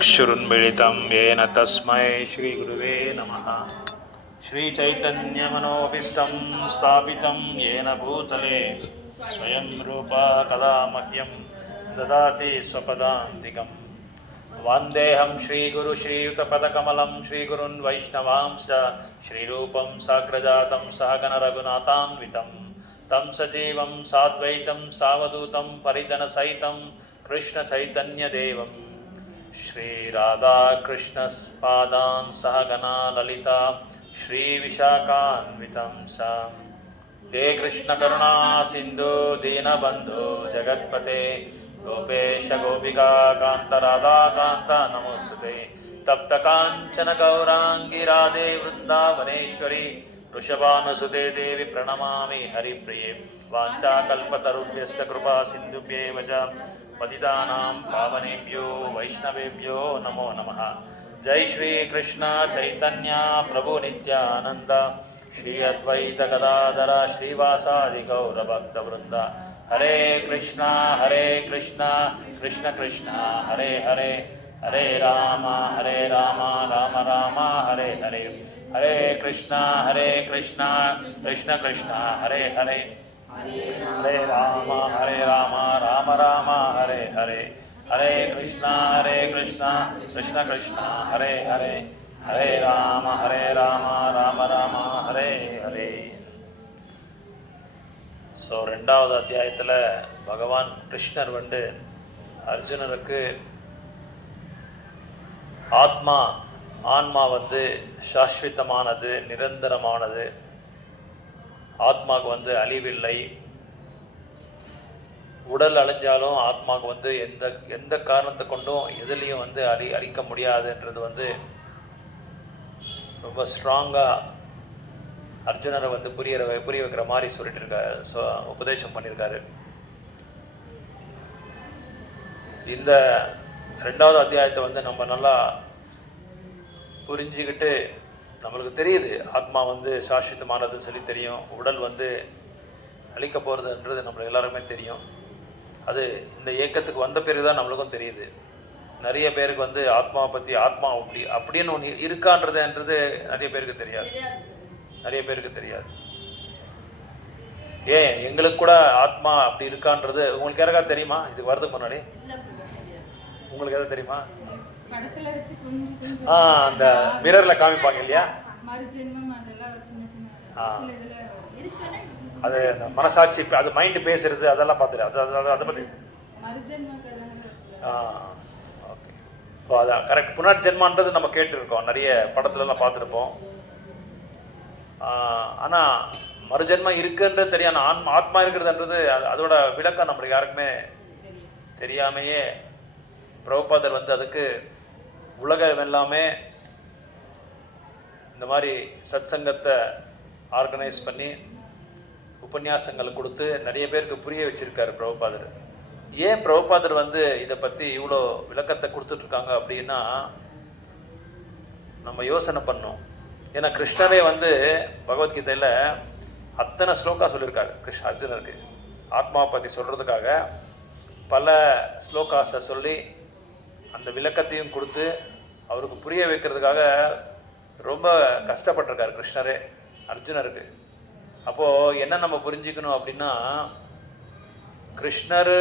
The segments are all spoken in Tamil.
चक्षुरुन्मिलितं येन तस्मै श्रीगुरुवे नमः। श्रीचैतन्यमनोभीष्टं स्थापितं येन भूतले स्वयं रूपा कदा मह्यं ददाति स्वपदान्तिकम्। वन्देऽहं श्रीगुरु श्रीयुतपदकमलं श्रीगुरुन् वैष्णवांश्च श्रीरूपं साग्रजातं सहगण रघुनाथान्वितं तं सजीवं साद्वैतं सावधूतं परिजनसहितं कृष्णचैतन्यदेवम् श्रीराधाकृष्णपादान् सहगणा ललिता श्रीविशाखान्वितं स। हे कृष्णकरुणा सिन्धु दीनबन्धो जगत्पते गोपेश गोपिका कान्त राधाकान्त नमोस्तुते। तप्तकाञ्चन गौराङ्गी राधे वृन्दावनेश्वरी वृषभानुसुते देवी प्रणमामि हरिप्रिये। वाञ्छाकल्पतरुभ्यश्च कृपा सिन्धुभ्येव च पतितानां पावनेभ्यो वैष्णवेभ्यो नमो नमः। जय श्री कृष्ण चैतन्य प्रभु नित्यानंद श्री अद्वैत गदाधर श्रीवासादि गौर भक्तवृंद। हरे कृष्णा कृष्ण कृष्ण हरे हरे हरे राम राम राम हरे हरे। हरे कृष्णा कृष्ण कृष्ण हरे हरे हरे राम राम राम हरे हरे। हरे कृष्णा कृष्ण कृष्ण हरे हरे हरे राम राम राम हरे हरे। ஸோ ரெண்டாவது அத்தியாயத்தில் பகவான் கிருஷ்ணர் அர்ஜுனருக்கு ஆன்மா சாஸ்வதமானது, நிரந்தரமானது, ஆத்மாவுக்கு அழிவில்லை, உடல் அழிஞ்சாலும் ஆத்மாவுக்கு எந்த காரணத்தை கொண்டும் எதுலேயும் அழிக்க முடியாதுன்றது ரொம்ப ஸ்ட்ராங்காக அர்ஜுனரை புரிய வைக்கிற மாதிரி சொல்லிட்டு இருக்காரு, உபதேசம் பண்ணியிருக்காரு. இந்த ரெண்டாவது அத்தியாயத்தை நம்ம நல்லா புரிஞ்சுக்கிட்டு, நம்மளுக்கு தெரியுது ஆத்மா சாஸ்வதமானதுன்னு சொல்லி தெரியும், உடல் அழிக்க போகிறதுன்றது நம்மளுக்கு எல்லாருமே தெரியும். அது இந்த இயக்கத்துக்கு வந்த பிறகு தான் நம்மளுக்கும் தெரியுது. நிறைய பேருக்கு ஆத்மாவை பற்றி ஆத்மா அப்படின்னு ஒன்று இருக்கான்றதுன்றது நிறைய பேருக்கு தெரியாது. ஏன் எங்களுக்கு கூட ஆத்மா அப்படி இருக்கான்றது உங்களுக்கு யாருக்கா தெரியுமா? இது வரதுக்கு முன்னாடி உங்களுக்கு எதாவது தெரியுமா? அந்த மிரர்ல காமிப்பாங்க இல்லையா, அது மனசாட்சி, அது மைண்ட் பேசுறது, அதெல்லாம் பார்த்துட்டு அதை பற்றி ஓகே. ஸோ அதான் கரெக்ட். புனர்ஜென்மான்றது நம்ம கேட்டுருக்கோம், நிறைய படத்துலலாம் பார்த்துருப்போம். ஆனால் மறுஜென்மம் இருக்குன்றது தெரியாது, ஆத்மா இருக்கிறதுன்றது அதோட விளக்கம் நம்மளுக்கு யாருக்குமே தெரியாமையே பிரபுபாதர் அதுக்கு உலகம் எல்லாமே இந்த மாதிரி சத் சங்கத்தை ஆர்கனைஸ் பண்ணி உபன்யாசங்களை கொடுத்து நிறைய பேருக்கு புரிய வச்சிருக்காரு பிரபுபாதர். ஏன் பிரபுபாதர் இதை பற்றி இவ்வளோ விளக்கத்தை கொடுத்துட்ருக்காங்க அப்படின்னா நம்ம யோசனை பண்ணோம். ஏன்னா கிருஷ்ணரே பகவத்கீதையில் அத்தனை ஸ்லோகா சொல்லியிருக்காரு. அர்ஜுனருக்கு ஆத்மாவை பற்றி சொல்கிறதுக்காக பல ஸ்லோகாஸை சொல்லி அந்த விளக்கத்தையும் கொடுத்து அவருக்கு புரிய வைக்கிறதுக்காக ரொம்ப கஷ்டப்பட்டிருக்காரு கிருஷ்ணரே அர்ஜுனருக்கு. அப்போது என்ன நம்ம புரிஞ்சுக்கணும் அப்படின்னா, கிருஷ்ணர்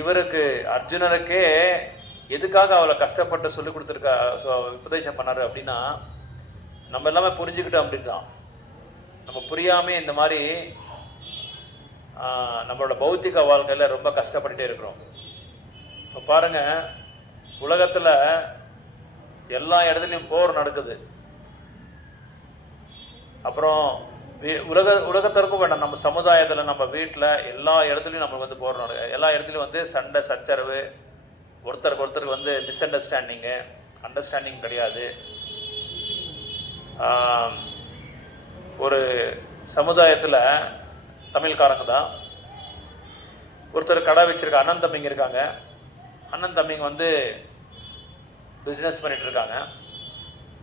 இவருக்கு அர்ஜுனருக்கே எதுக்காக அவளை கஷ்டப்பட்டு சொல்லி கொடுத்துருக்கா, உபதேசம் பண்ணார் அப்படின்னா, நம்ம எல்லாமே புரிஞ்சுக்கிட்டோம் அப்படின்னு தான். நம்ம புரியாமல் இந்த மாதிரி நம்மளோட பௌத்திக வாழ்க்கையில் ரொம்ப கஷ்டப்பட்டுட்டே இருக்கிறோம். இப்போ பாருங்கள், உலகத்தில் எல்லா இடத்துலையும் போர் நடக்குது. அப்புறம் உலகத்திற்கும் வேண்டாம், நம்ம சமுதாயத்தில், நம்ம வீட்டில் எல்லா இடத்துலையும் நம்மளுக்கு போர் நடக்குது. எல்லா இடத்துலையும் சண்டை சச்சரவு, ஒருத்தருக்கு மிஸ் அண்டர்ஸ்டாண்டிங் கிடையாது. ஒரு சமுதாயத்தில் தமிழ்காரங்க தான் ஒருத்தர் கடை வச்சுருக்க அண்ணன் தம்பிங்க இருக்காங்க. அண்ணன் தம்பிங்க பிஸ்னஸ் பண்ணிகிட்ருக்காங்க.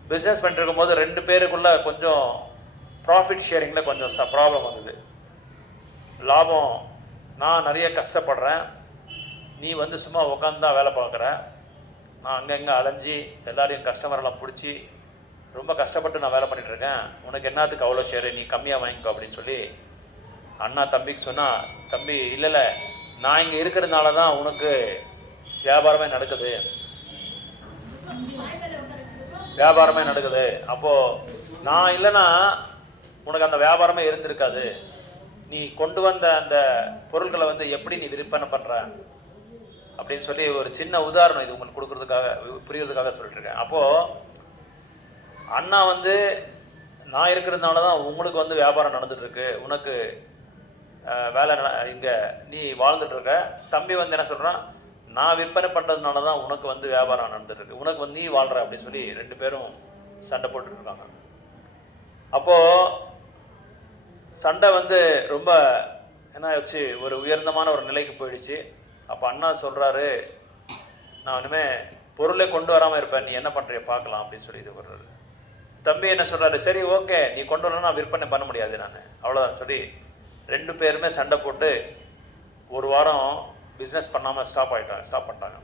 பிஸ்னஸ் பண்ணிட்டு இருக்கும்போது ரெண்டு பேருக்குள்ளே கொஞ்சம் ப்ராஃபிட் ஷேரிங்கில் கொஞ்சம் ப்ராப்ளம் வந்தது. லாபம் நான் நிறைய கஷ்டப்படுறேன், நீ சும்மா உட்காந்து தான் வேலை பார்க்குற, நான் அங்கங்கே அலைஞ்சி எல்லாரையும் கஸ்டமரெல்லாம் பிடிச்சி ரொம்ப கஷ்டப்பட்டு நான் வேலை பண்ணிகிட்ருக்கேன், உனக்கு என்னத்துக்கு அவ்வளோ ஷேரு, நீ கம்மியாக வாங்கிக்கோ அப்படின்னு சொல்லி அண்ணா தம்பிக்கு சொன்னால், தம்பி இல்லை நான் இங்கே இருக்கிறதுனால தான் உனக்கு வியாபாரமே நடக்குது, அப்போது நான் இல்லைன்னா உனக்கு அந்த வியாபாரமே இருந்திருக்காது, நீ கொண்டு வந்த அந்த பொருட்களை வந்து எப்படி நீ விற்பனை பண்ணுற அப்படின்னு சொல்லி ஒரு சின்ன உதாரணம் இது உங்களுக்கு கொடுக்குறதுக்காக புரியுறதுக்காக சொல்லிட்டு இருக்கேன். அப்போது அண்ணா வந்து நான் இருக்கிறதுனால தான் உங்களுக்கு வந்து வியாபாரம் நடந்துட்டுருக்கு, உனக்கு வேலை இங்கே நீ வாழ்ந்துட்டுருக்க. தம்பி வந்து என்ன சொல்கிறான், நான் விற்பனை பண்ணுறதுனால தான் உனக்கு வந்து வியாபாரம் நடந்துட்டுருக்கு, உனக்கு வந்து நீ வாழ்கிற அப்படின்னு சொல்லி 2 பேரும் சண்டை போட்டுட்ருக்காங்க. அப்போது சண்டை வந்து ரொம்ப என்ன ஆச்சு, ஒரு உயர்ந்தமான ஒரு நிலைக்கு போயிடுச்சு. அப்போ அண்ணா சொல்கிறாரு, நான் இனிமேல் பொருளை கொண்டு வராமல் இருப்பேன், நீ என்ன பண்ணுறிய பார்க்கலாம் அப்படின்னு சொல்லி இது பண்ணுறாரு. தம்பி என்ன சொல்கிறாரு, சரி ஓகே நீ கொண்டு வரலாம், நான் விற்பனை பண்ண முடியாது நான் அவ்வளோதான் சொல்லி 2 பேருமே சண்டை போட்டு ஒரு வாரம் பிஸ்னஸ் பண்ணாமல் ஸ்டாப் பண்ணிட்டாங்க.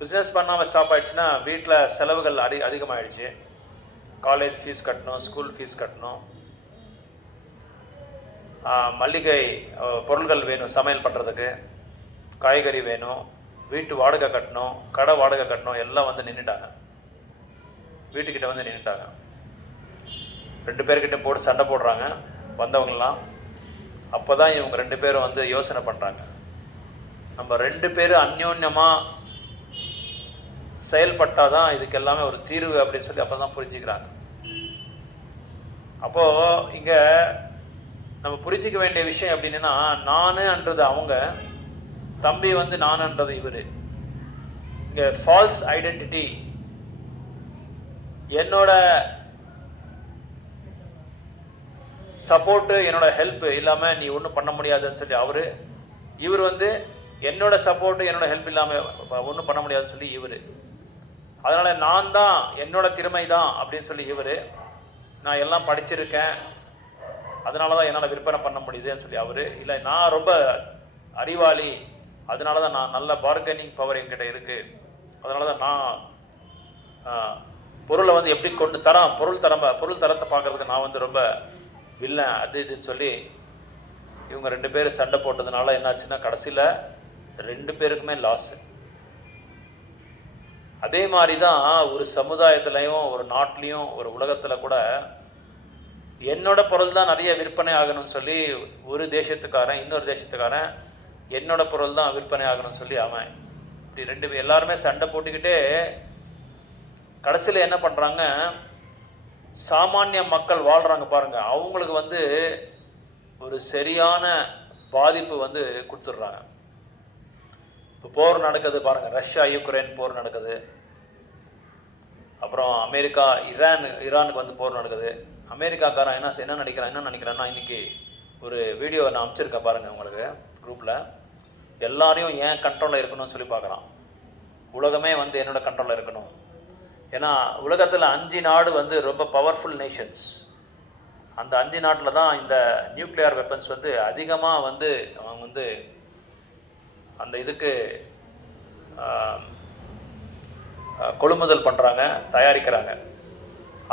பிஸ்னஸ் பண்ணாமல் ஸ்டாப் ஆகிடுச்சுன்னா வீட்டில் செலவுகள் அதிகமாகிடுச்சு. காலேஜ் ஃபீஸ் கட்டணும், ஸ்கூல் ஃபீஸ் கட்டணும், மளிகை பொருள்கள் வேணும், சமையல் பண்ணுறதுக்கு காய்கறி வேணும், வீட்டு வாடகை கட்டணும், கடை வாடகை கட்டணும், எல்லாம் வந்து நின்றுட்டாங்க. வீட்டுக்கிட்ட வந்து நின்றுட்டாங்க. 2 பேர்கிட்ட போட்டு சண்டை போடுறாங்க வந்தவங்களாம். அப்போ தான் இவங்க 2 பேரும் வந்து யோசனை பண்ணுறாங்க, நம்ம 2 பேரும் அந்யோன்யமாக செயல்பட்டால் தான் இதுக்கு எல்லாமே ஒரு தீர்வு அப்படின்னு சொல்லி அப்போ தான் புரிஞ்சுக்கிறாங்க. அப்போது இங்கே நம்ம புரிஞ்சிக்க வேண்டிய விஷயம் எப்படின்னா, நானுன்றது அவங்க, தம்பி வந்து நானுன்றது இவர். இங்கே ஃபால்ஸ் ஐடென்டிட்டி, என்னோட சப்போர்ட்டு என்னோட ஹெல்ப் இல்லாமல் நீ ஒன்றும் பண்ண முடியாதுன்னு சொல்லி அவர், இவர் வந்து என்னோட சப்போர்ட்டு என்னோட ஹெல்ப் இல்லாமல் ஒன்றும் பண்ண முடியாதுன்னு சொல்லி இவர். அதனால் நான் தான் என்னோட திறமை தான் அப்படின்னு சொல்லி இவர், நான் எல்லாம் படிச்சிருக்கேன் அதனால தான் என்னால் விற்பனை பண்ண முடியுதுன்னு சொல்லி அவர், இல்லை நான் ரொம்ப அறிவாளி அதனால தான் நான் நல்ல பார்கெனிங் பவர் என்கிட்ட இருக்குது, அதனால தான் நான் பொருளை வந்து எப்படி கொண்டு தரேன், பொருள் தரத்தை பார்க்குறதுக்கு நான் வந்து ரொம்ப வில்லன் அது இதுன்னு சொல்லி இவங்க 2 பேரும் சண்டை போட்டதுனால என்னாச்சுன்னா கடைசியில் 2 பேருக்குமே லாஸு. அதே மாதிரி தான் ஒரு சமுதாயத்துலேயும் ஒரு நாட்டிலையும் ஒரு உலகத்தில் கூட என்னோட பொருள் தான் நிறைய விற்பனை ஆகணும்னு சொல்லி ஒரு தேசத்துக்காரன் இன்னொரு தேசத்துக்காரன் என்னோட பொருள் தான் விற்பனை ஆகணும்னு சொல்லி அவன் இப்படி 2 பேர் எல்லாருமே சண்டை போட்டுக்கிட்டே கடைசியில் என்ன பண்ணுறாங்க, சாமானிய மக்கள் வாழ்கிறாங்க பாருங்க, அவங்களுக்கு வந்து ஒரு சரியான பாதிப்பு வந்து கொடுத்துட்றாங்க. இப்போ போர் நடக்குது பாருங்க, ரஷ்யா யுக்ரைன் போர் நடக்குது, அப்புறம் அமெரிக்கா ஈரானுக்கு வந்து போர் நடக்குது. அமெரிக்காக்காரன் என்ன நினைக்கிறான்னா இன்னைக்கு ஒரு வீடியோ நான் அனுப்பிச்சிருக்கேன் பாருங்கள் உங்களுக்கு குரூப்பில், எல்லாரையும் ஏன் கண்ட்ரோலில் இருக்கணும்னு சொல்லி பார்க்குறான். உலகமே வந்து என்னோட கண்ட்ரோலில் இருக்கணும். ஏன்னா உலகத்தில் 5 நாடு வந்து ரொம்ப பவர்ஃபுல் நேஷன்ஸ். அந்த 5 நாட்டில் தான் இந்த நியூக்ளியர் வெப்பன்ஸ் வந்து அதிகமாக வந்து அவங்க வந்து அந்த இதுக்கு கொள்முதல் பண்ணுறாங்க, தயாரிக்கிறாங்க.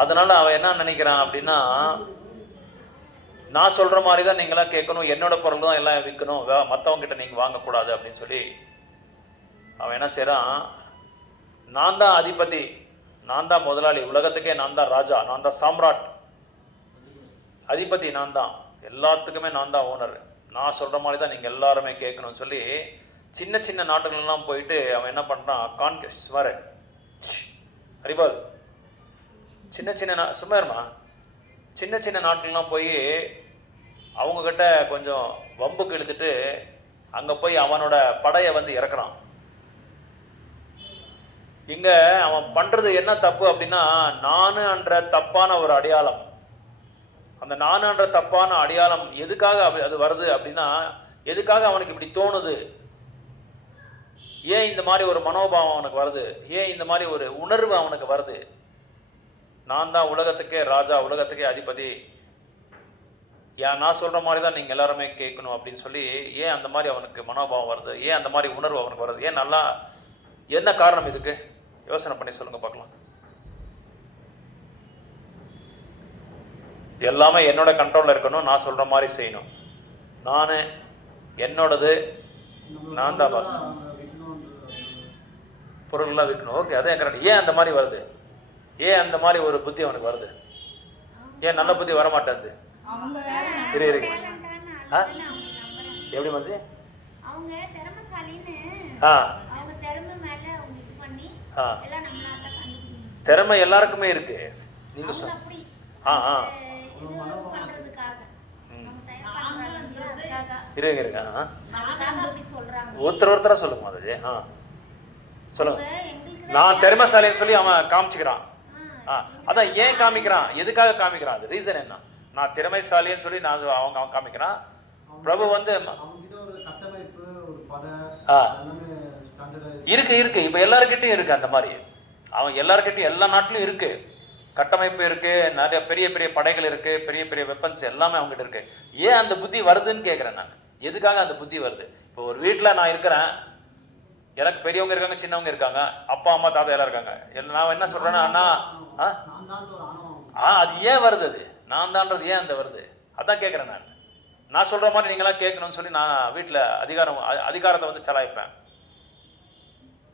அதனால் அவன் என்ன நினைக்கிறான் அப்படின்னா, நான் சொல்கிற மாதிரி தான் நீங்களாம் கேட்கணும், என்னோட பொருள் தான் எல்லாம் விற்கணும், மற்றவங்ககிட்ட நீங்கள் வாங்கக்கூடாது அப்படின்னு சொல்லி அவன் என்ன செய்கிறான், நான் தான் அதிபதி, நான் தான் முதலாளி, உலகத்துக்கே நான் தான் ராஜா, நான் தான் சாம்ராட், அதிபதி நான் தான், எல்லாத்துக்குமே நான் தான் ஓனர், நான் சொல்கிற மாதிரி தான் நீங்கள் எல்லாருமே கேட்கணும்னு சொல்லி சின்ன சின்ன நாட்டுகள்லாம் போயிட்டு அவன் என்ன பண்ணுறான், கான்கெஸ்ட் வர ஹரிபால் சும்மா இருமா, சின்ன சின்ன நாட்டுகள்லாம் போய் அவங்கக்கிட்ட கொஞ்சம் வம்புக்கு இழுத்துட்டு அங்கே போய் அவனோட படையை வந்து இறக்குறான். இங்கே அவன் பண்ணுறது என்ன தப்பு அப்படின்னா, நானுன்ற தப்பான ஒரு அடையாளம். அந்த நானுன்ற தப்பான அடையாளம் எதுக்காக அது வருது அப்படின்னா, எதுக்காக அவனுக்கு இப்படி தோணுது, ஏன் இந்த மாதிரி ஒரு மனோபாவம் அவனுக்கு வருது, ஏன் இந்த மாதிரி ஒரு உணர்வு அவனுக்கு வருது, நான் தான் உலகத்துக்கே ராஜா, உலகத்துக்கே அதிபதி, நான் சொல்கிற மாதிரி தான் நீங்கள் எல்லாருமே கேட்கணும் அப்படின்னு சொல்லி ஏன் அந்த மாதிரி அவனுக்கு மனோபாவம் வருது, ஏன் அந்த மாதிரி உணர்வு அவனுக்கு வருது, என்ன காரணம் இதுக்கு? யோசனை பண்ணி சொல்லுங்க பார்க்கலாம். எல்லாமே என்னோட கண்ட்ரோல்ல இருக்கணும், நான் சொல்ற மாதிரி செய்யணும், நான் என்னோடது, நான் தான் பாஸ், பொருள்லாம் விற்கணும். ஓகே, அதான் கரெக்ட். ஏன் அந்த மாதிரி வருது? ஏன் அந்த மாதிரி ஒரு புத்தி அவனுக்கு வருது? ஏன் நல்ல புத்தி வர மாட்டேங்குது? எப்படி வந்து திறமை எல்லாருக்குமே இருக்கு. நீங்க இருங்க ஒருத்தரா சொல்லுங்க மாதிரி. சொல்லுங்க. நான் திறமைசாலின்னு சொல்லி அவன் காமிச்சுக்கிறான். அதான் ஏன் காமிக்கிறான்? எதுக்காக காமிக்கிறான்? அது ரீசன் என்ன? நான் திறமைசாலின்னு சொல்லி நான் அவன் காமிக்கிறான். பிரபு வந்து இருக்கு இப்ப எல்லாருக்கிட்டையும் இருக்கு அந்த மாதிரி. அவன் எல்லாருக்கிட்டையும் எல்லா நாட்டிலும் இருக்கு, கட்டமைப்பு இருக்கு, நிறைய பெரிய பெரிய படைகள் இருக்கு, பெரிய பெரிய வெப்பன்ஸ் எல்லாமே அவங்ககிட்ட இருக்கு. ஏன் அந்த புத்தி வருதுன்னு கேட்கிறேன் நான். எதுக்காக அந்த புத்தி வருது? இப்போ ஒரு வீட்டுல நான் இருக்கிறேன், எனக்கு பெரியவங்க இருக்காங்க, சின்னவங்க இருக்காங்க, அப்பா அம்மா தாத்தா எல்லாம் இருக்காங்க. நான் என்ன சொல்றேன்னா, அண்ணா அது ஏன் வருது? அது நான் தான்றது ஏன் அந்த வருது? அதான் கேட்கிறேன் நான். நான் சொல்ற மாதிரி நீங்களாம் கேட்கணும்னு சொல்லி நான் வீட்டுல அதிகாரத்தை வந்து செலாய்ப்பேன்.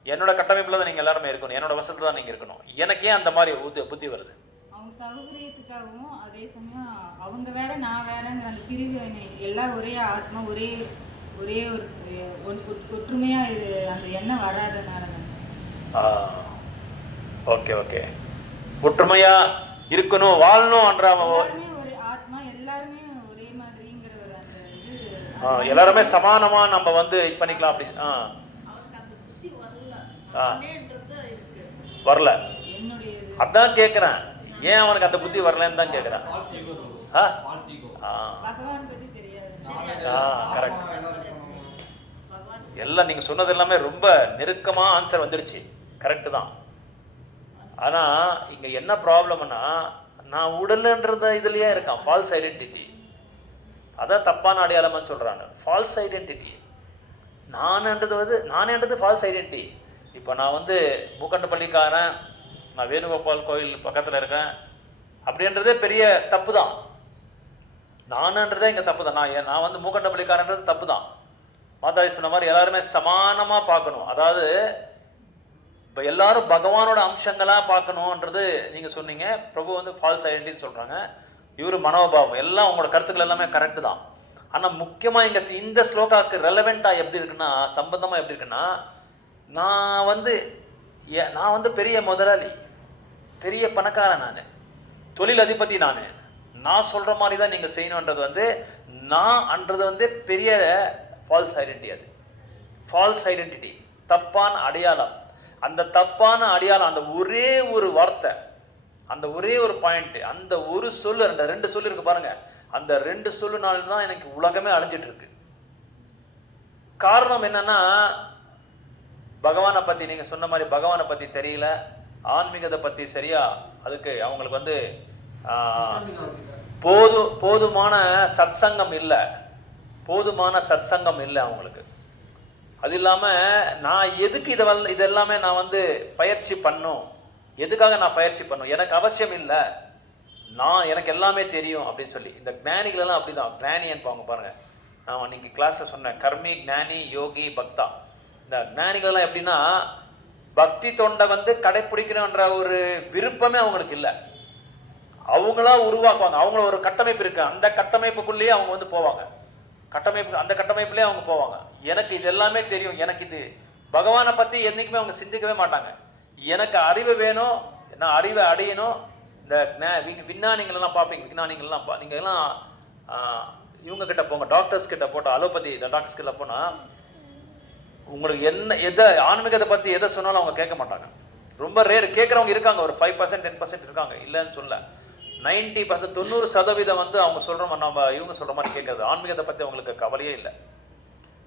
என்னோட கட்டமைப்புல தான் நீங்க எல்லாருமே இருக்கணும், என்னோட வசத்துல தான் நீங்க இருக்கணும். எனக்கு ஏன் அந்த மாதிரி புத்தி வருது? அவங்க சௌகரியத்துக்காகவும் அதே சமயம் அவங்க வேற நான் வேறங்கிற அந்த பிரிவு, எல்லாம் ஒரே ஆத்மா, ஒரே ஒரே ஒரு ஒற்றுமையா இது அந்த எண்ணம் வராதனால தான். ஓகே ஓகே, ஒற்றுமையா இருக்கணும், வாழணும்ன்ற ஒரு ஆத்மா, எல்லாருமே ஒரே மாதிரிங்கிற ஒரு அந்த இது, எல்லாருமே சமானமா நம்ம வந்து இது பண்ணிக்கலாம் அப்படி. வரல. அதான் கேக்குறேன், ஏன் அவனுக்கு அந்த புத்தி வரலன்னு தான் கேக்குறேன். கரெக்ட். எல்லாம் நீங்க சொன்னது எல்லாமே ரொம்ப நெருக்கமா ஆன்சர் வந்துடுச்சு. கரெக்ட் தான். ஆனா இங்க என்ன ப்ராப்ளம்னா, நான் உடல்ன்றது இதுலயே இருக்கான், ஃபால்ஸ் ஐடென்டிட்டி. அதான் தப்பான அடையாளம்னு சொல்றாங்க, ஃபால்ஸ் ஐடென்டிட்டி. நான்ன்றது ஃபால்ஸ் ஐடென்டிட்டி. இப்போ நான் வந்து மூக்கண்டப்பள்ளிக்காரன், நான் வேணுகோபால் கோயில் பக்கத்தில் இருக்கேன் அப்படின்றதே பெரிய தப்பு தான். நானுன்றதே இங்கே தப்பு தான். நான் வந்து மூக்கண்டப்பள்ளிக்காரன்றது தப்பு தான். மாதாஜி சொன்ன மாதிரி எல்லாருமே சமானமாக பார்க்கணும். அதாவது இப்போ எல்லாரும் பகவானோட அம்சங்களாக பார்க்கணுன்றது நீங்கள் சொன்னீங்க. பிரபு வந்து ஃபால்ஸ் ஐடென்டிட்டின்னு சொல்கிறாங்க, இவர் மனோபாவம். எல்லாம் உங்களோட கருத்துக்கள் எல்லாமே கரெக்டு தான். ஆனால் முக்கியமாக இங்கே இந்த ஸ்லோகாவுக்கு ரெலவெண்ட்டாக எப்படி இருக்குன்னா, சம்பந்தமாக எப்படி இருக்குன்னா, நான் வந்து பெரிய முதலாளி, பெரிய பணக்காரன், நான் தொழில் அதிபதி, நான் சொல்கிற மாதிரி தான் நீங்கள் செய்யணுன்றது வந்து நான்ன்றது வந்து பெரிய ஃபால்ஸ் ஐடென்டிட்டி. அது ஃபால்ஸ் ஐடென்டிட்டி, தப்பான அடையாளம். அந்த தப்பான அடையாளம், அந்த ஒரே ஒரு வார்த்தை, அந்த ஒரே ஒரு பாயிண்ட், அந்த ஒரு சொல்லு, அந்த 2 சொல்லு இருக்கு பாருங்க, அந்த 2 சொல்லுனால தான் எனக்கு உலகமே அழிஞ்சிட்டு இருக்கு. காரணம் என்னன்னா, பகவானை பத்தி நீங்க சொன்ன மாதிரி பகவானை பத்தி தெரியல, ஆன்மீகத்தை பத்தி சரியா அதுக்கு அவங்களுக்கு வந்து போதுமான சத்சங்கம் இல்லை, அவங்களுக்கு. அது இல்லாம நான் எதுக்கு இதெல்லாமே நான் வந்து பயிற்சி பண்ணும், எதுக்காக நான் பயிற்சி பண்ணும், எனக்கு அவசியம் இல்லை, எனக்கு எல்லாமே தெரியும் அப்படின்னு சொல்லி. இந்த ஞானிகள் எல்லாம் அப்படிதான், ஞானி என்பாங்க பாருங்க. நான் அன்னைக்கு கிளாஸ்ல சொன்னேன், கர்மி, ஞானி, யோகி, பக்தா. இந்த ஞானிகள் எல்லாம் எப்படின்னா, பக்தி தொண்டை வந்து கடைப்பிடிக்கணும்ன்ற ஒரு விருப்பமே அவங்களுக்கு இல்லை. அவங்களா உருவாக்குவாங்க, அவங்கள ஒரு கட்டமைப்பு இருக்கு, அந்த கட்டமைப்புக்குள்ளேயே அவங்க வந்து போவாங்க, அந்த கட்டமைப்புலேயே அவங்க போவாங்க. எனக்கு இது எல்லாமே தெரியும், எனக்கு இது பகவானை பத்தி என்னைக்குமே அவங்க சிந்திக்கவே மாட்டாங்க. எனக்கு அறிவு வேணும், நான் அறிவை அடையணும். இந்த விஞ்ஞானிகள்லாம் பார்ப்பீங்க, நீங்க எல்லாம் இவங்க கிட்ட போங்க, டாக்டர்ஸ் கிட்ட போட்டோம், அலோபதி டாக்டர்ஸ் கிட்ட போனா உங்களுக்கு எதை ஆன்மீகத்தை பத்தி எதை சொன்னாலும் அவங்க கேட்க மாட்டாங்க. ரொம்ப ரேர், கேட்கறவங்க இருக்காங்க, ஒரு 5% 10% இருக்காங்க, இல்லைன்னு சொல்ல. 90% 90% வந்து அவங்க சொல்ற மாதிரி, நம்ம இவங்க சொல்ற மாதிரி கேட்கறது. ஆன்மீகத்தை பத்தி அவங்களுக்கு கவலையே இல்லை.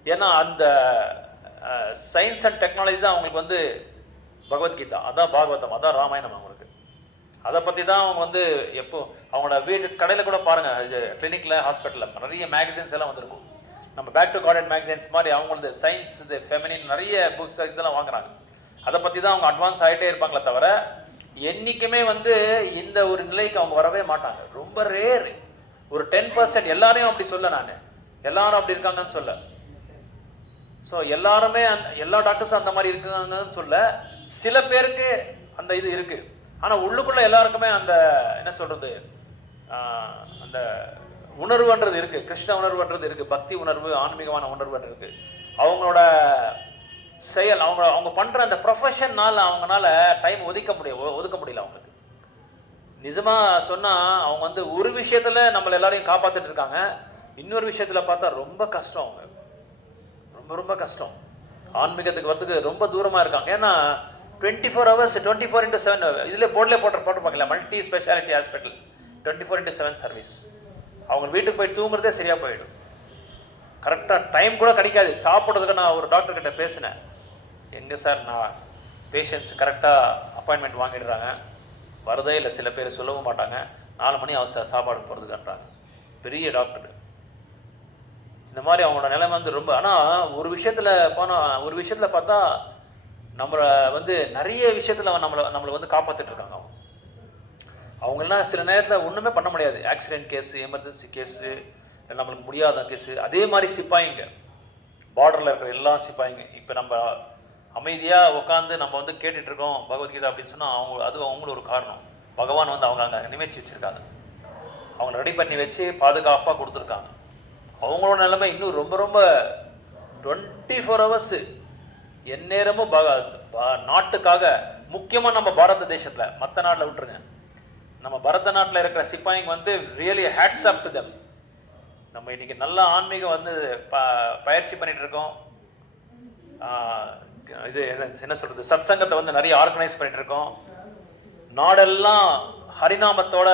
ஏன்னா அந்த சயின்ஸ் அண்ட் டெக்னாலஜி தான் அவங்களுக்கு வந்து பகவத்கீதா, அதான் பாகவதம், அதான் ராமாயணம் அவங்களுக்கு. அதை பத்தி தான் அவங்க வந்து எப்போ அவங்களோட வீட்டு கடையில கூட பாருங்க, கிளினிக்ல, ஹாஸ்பிட்டல்ல நிறைய மேகசின்ஸ் எல்லாம் வந்திருக்கும். நம்ம பேக் டு கார்டட் மேகசின்ஸ் மாதிரி அவங்களது சயின்ஸ், ஃபெமினின் நிறைய புக்ஸ் இதெல்லாம் வாங்குறாங்க. அதை பற்றி தான் அவங்க அட்வான்ஸ் ஆகிட்டே இருப்பாங்களே தவிர என்றைக்குமே வந்து இந்த ஒரு நிலைக்கு அவங்க வரவே மாட்டாங்க. ரொம்ப ரேர். ஒரு 10%. எல்லாரையும் அப்படி சொல்ல, நான் எல்லாரும் அப்படி இருக்காங்கன்னு சொல்ல. ஸோ எல்லாருமே எல்லா டாக்டர்ஸும் அந்த மாதிரி இருக்காங்கன்னு சொல்ல. சில பேருக்கு அந்த இது இருக்கு. ஆனால் உள்ளுக்குள்ள எல்லாருக்குமே அந்த என்ன சொல்றது, அந்த உணர்வுன்றது இருக்கு. கிருஷ்ண உணர்வுன்றது இருக்கு, பக்தி உணர்வு, ஆன்மீகமான உணர்வு இருக்கு. அவங்களோட செயல், அவங்க பண்ற அந்த ப்ரொஃபஷன்னால அவங்களால டைம் ஒதுக்க முடியல அவங்களுக்கு. நிஜமா சொன்னா அவங்க வந்து ஒரு விஷயத்துல நம்மள எல்லாரையும் காப்பாத்திட்டு இருக்காங்க, இன்னொரு விஷயத்துல பார்த்தா ரொம்ப கஷ்டம். அவங்க ரொம்ப ரொம்ப கஷ்டம். ஆன்மீகத்துக்கு வரதுக்கு ரொம்ப தூரமா இருக்காங்க. ஏன்னா 24 hours 24/7 இதுல போர்ட்ல போட்டிருப்பாங்களா, மல்டி ஸ்பெஷாலிட்டி ஹாஸ்பிட்டல் 24/7 சர்வீஸ். அவங்க வீட்டுக்கு போய் தூங்குறதே சரியா போயிடும். கரெக்டாக டைம் கூட கிடைக்காது சாப்பிட்றதுக்கு. நான் ஒரு டாக்டர் கிட்ட பேசினேன், எங்கே சார் நான் பேஷண்ட்ஸ் கரெக்டாக அப்பாயின்மெண்ட் வாங்கிடுறாங்க, வரதே இல்லை. சில பேர் சொல்லவும் மாட்டாங்க, 4 மணி அவசர சாப்பாடு போகிறதுக்குன்றாங்க. பெரிய டாக்டர். இந்த மாதிரி அவங்களோட நிலைமை வந்து ரொம்ப. ஆனால் ஒரு விஷயத்தில் பார்த்தா நம்மளை வந்து நிறைய விஷயத்தில் நம்மளை வந்து காப்பாற்றிட்டு இருக்காங்க. அவங்கெல்லாம் சில நேரத்தில் ஒன்றுமே பண்ண முடியாது. ஆக்சிடென்ட் கேஸு, எமர்ஜென்சி கேஸு, நம்மளுக்கு முடியாத கேஸு. அதே மாதிரி சிப்பாயிங்க, பார்டரில் இருக்கிற எல்லா சிப்பாயிங்க. இப்போ நம்ம அமைதியாக உட்காந்து நம்ம வந்து கேட்டுட்டு இருக்கோம் பகவத்கீதை அப்படின்னு சொன்னால் அவங்களும் ஒரு காரணம். பகவான் வந்து அவங்க அங்கே நிமைச்சு வச்சுருக்காங்க, அவங்க ரெடி பண்ணி வச்சு பாதுகாப்பாக கொடுத்துருக்காங்க. அவங்களோட நிலைமை இன்னும் ரொம்ப ரொம்ப 24 hours எந்நேரமும் நாட்டுக்காக. முக்கியமாக நம்ம பாரத தேசத்தில், மற்ற நாட்டில் விட்டுருங்க, நம்ம பாரத நாட்டில் இருக்கிற சிப்பாயிங்க வந்து really hats off to them. நம்ம இன்னைக்கு நல்ல ஆன்மீகம் வந்து பயிற்சி பண்ணிட்டு இருக்கோம். இது என்ன சொல்றது, சத்சங்கத்தை வந்து நிறைய ஆர்கனைஸ் பண்ணிட்டு இருக்கோம். நாடெல்லாம் ஹரிநாமத்தோட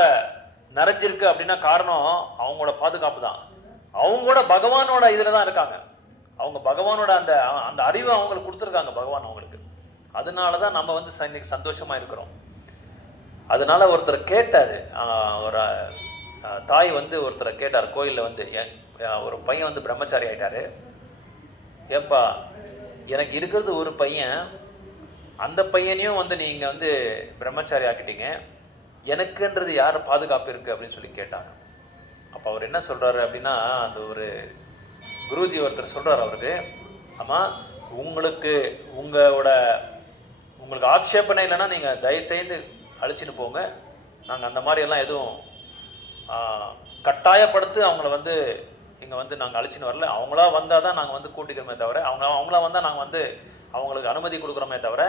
நிறைஞ்சிருக்கு அப்படின்னா காரணம் அவங்களோட பாதுகாப்பு தான். அவங்களோட பகவானோட இதுல தான் இருக்காங்க. அவங்க பகவானோட அந்த அந்த அறிவு அவங்களுக்கு கொடுத்துருக்காங்க பகவான் அவங்களுக்கு. அதனாலதான் நம்ம வந்து இன்னைக்கு சந்தோஷமா இருக்கிறோம். அதனால ஒருத்தர் கேட்டாரு, ஒரு தாய் வந்து ஒருத்தரை கேட்டார் கோயிலில் வந்து, ஒரு பையன் வந்து பிரம்மச்சாரி ஆயிட்டாரு, ஏப்பா எனக்கு இருக்கிறது ஒரு பையன், அந்த பையனையும் வந்து நீங்கள் வந்து பிரம்மச்சாரி ஆக்கிட்டீங்க, எனக்குன்றது யார் பாதுகாப்பு இருக்குது அப்படின்னு சொல்லி கேட்டாங்க. அப்போ அவர் என்ன சொல்கிறாரு அப்படின்னா, அந்த ஒரு குருஜி ஒருத்தர் சொல்கிறார் அவருக்கு, ஆமாம் உங்களுக்கு உங்களுக்கு ஆட்சேபனை இல்லைன்னா நீங்கள் தயவுசெய்து அழிச்சின்னு போங்க, நாங்கள் அந்த மாதிரியெல்லாம் எதுவும் கட்டாயப்படுத்தி அவங்கள வந்து இங்கே வந்து நாங்கள் அழிச்சின்னு வரல. அவங்களா வந்தால் தான் நாங்கள் வந்து கூட்டிக்கிறோமே தவிர, அவங்களா வந்தால் நாங்கள் வந்து அவங்களுக்கு அனுமதி கொடுக்குறோமே தவிர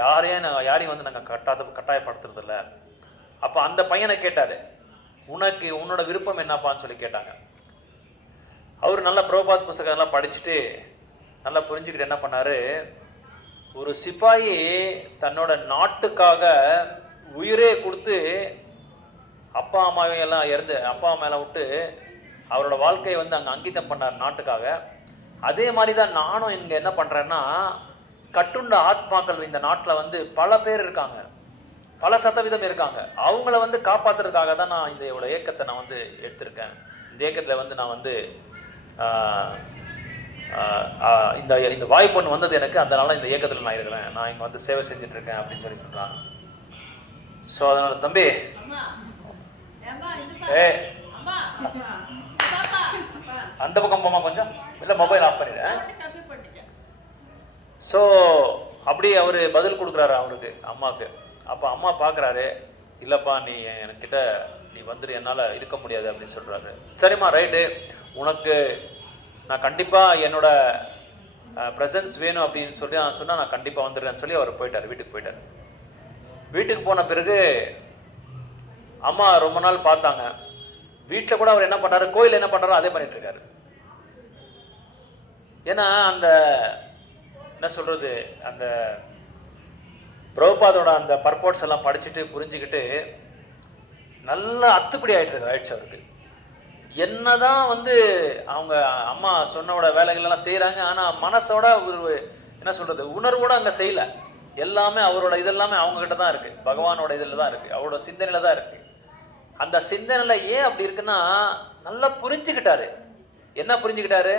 யாரையும் வந்து நாங்கள் கட்டாயப்படுத்துறதில்ல. அப்போ அந்த பையனை கேட்டார், உன்னோட விருப்பம் என்னப்பான்னு சொல்லி கேட்டாங்க. அவர் நல்லா பிரபுபாத் புஸ்தகம்லாம் படிச்சுட்டு நல்லா புரிஞ்சுக்கிட்டு என்ன பண்ணார், ஒரு சிப்பாயி தன்னோட நாட்டுக்காக உயிரே கொடுத்து அப்பா அம்மாவையெல்லாம் இறந்து அப்பா அம்மா விட்டு அவரோட வாழ்க்கையை வந்து அங்கே அங்கிதம் பண்ணார் நாட்டுக்காக. அதே மாதிரி தான் நானும் இங்கே என்ன பண்ணுறேன்னா, கட்டுண்ட ஆத்மாக்கள் இந்த நாட்டில் வந்து பல பேர் இருக்காங்க, பல சதவீதம் இருக்காங்க. அவங்கள வந்து காப்பாற்றுறதுக்காக தான் நான் இந்த இவ்வளோ இயக்கத்தை நான் வந்து எடுத்திருக்கேன். இந்த இயக்கத்தில் வந்து நான் வந்து இந்த வாய்ப்பு ஒன்று வந்தது எனக்கு, அதனால இந்த இயக்கத்தில் நான் இருக்கிறேன், நான் இங்கே வந்து சேவை செஞ்சுட்டு இருக்கேன் அப்படின்னு சொல்லி சொல்கிறாங்க. ஸோ அதனால தம்பி, அந்த பக்கம் போமா கொஞ்சம், இல்லை மொபைல் ஆஃப் பண்ணிடுறேன். ஸோ அப்படி அவர் பதில் கொடுக்குறாரு அவருக்கு, அம்மாவுக்கு. அப்போ அம்மா பார்க்குறாரு, இல்லைப்பா நீ என்கிட்ட நீ வந்துடு, என்னால் இருக்க முடியாது அப்படின்னு சொல்கிறாரு. சரிம்மா ரைட்டு, உனக்கு நான் கண்டிப்பாக என்னோட ப்ரெசன்ஸ் வேணும் அப்படின்னு சொல்லி சொன்னால் நான் கண்டிப்பாக வந்துடுறேன்னு சொல்லி அவர் போயிட்டார், வீட்டுக்கு போயிட்டார். வீட்டுக்கு போன பிறகு அம்மா ரொம்ப நாள் பார்த்தாங்க. வீட்டில் கூட அவர் என்ன பண்ணாரு, கோயில் என்ன பண்ணுறாரோ அதே பண்ணிட்டு இருக்காரு. ஏன்னா அந்த என்ன சொல்றது, அந்த பிரபுபாதோட அந்த பர்போர்ட்ஸ் எல்லாம் படிச்சுட்டு புரிஞ்சுக்கிட்டு நல்லா அத்துப்படி ஆயிடுச்சு அவருக்கு. என்னதான் வந்து அவங்க அம்மா சொன்னோட வேலைகள் எல்லாம் செய்யறாங்க, ஆனா மனசோட ஒரு என்ன சொல்றது உணர்வோட அங்க செய்யல. எல்லாமே அவரோட இதெல்லாமே அவங்க கிட்ட தான் இருக்கு, பகவானோட இதுல தான் இருக்கு, அவரோட சிந்தனையில தான் இருக்கு. அந்த சிந்தனையில ஏன் அப்படி இருக்குன்னா, நல்லா புரிஞ்சுக்கிட்டாரு. என்ன புரிஞ்சுக்கிட்டாரு,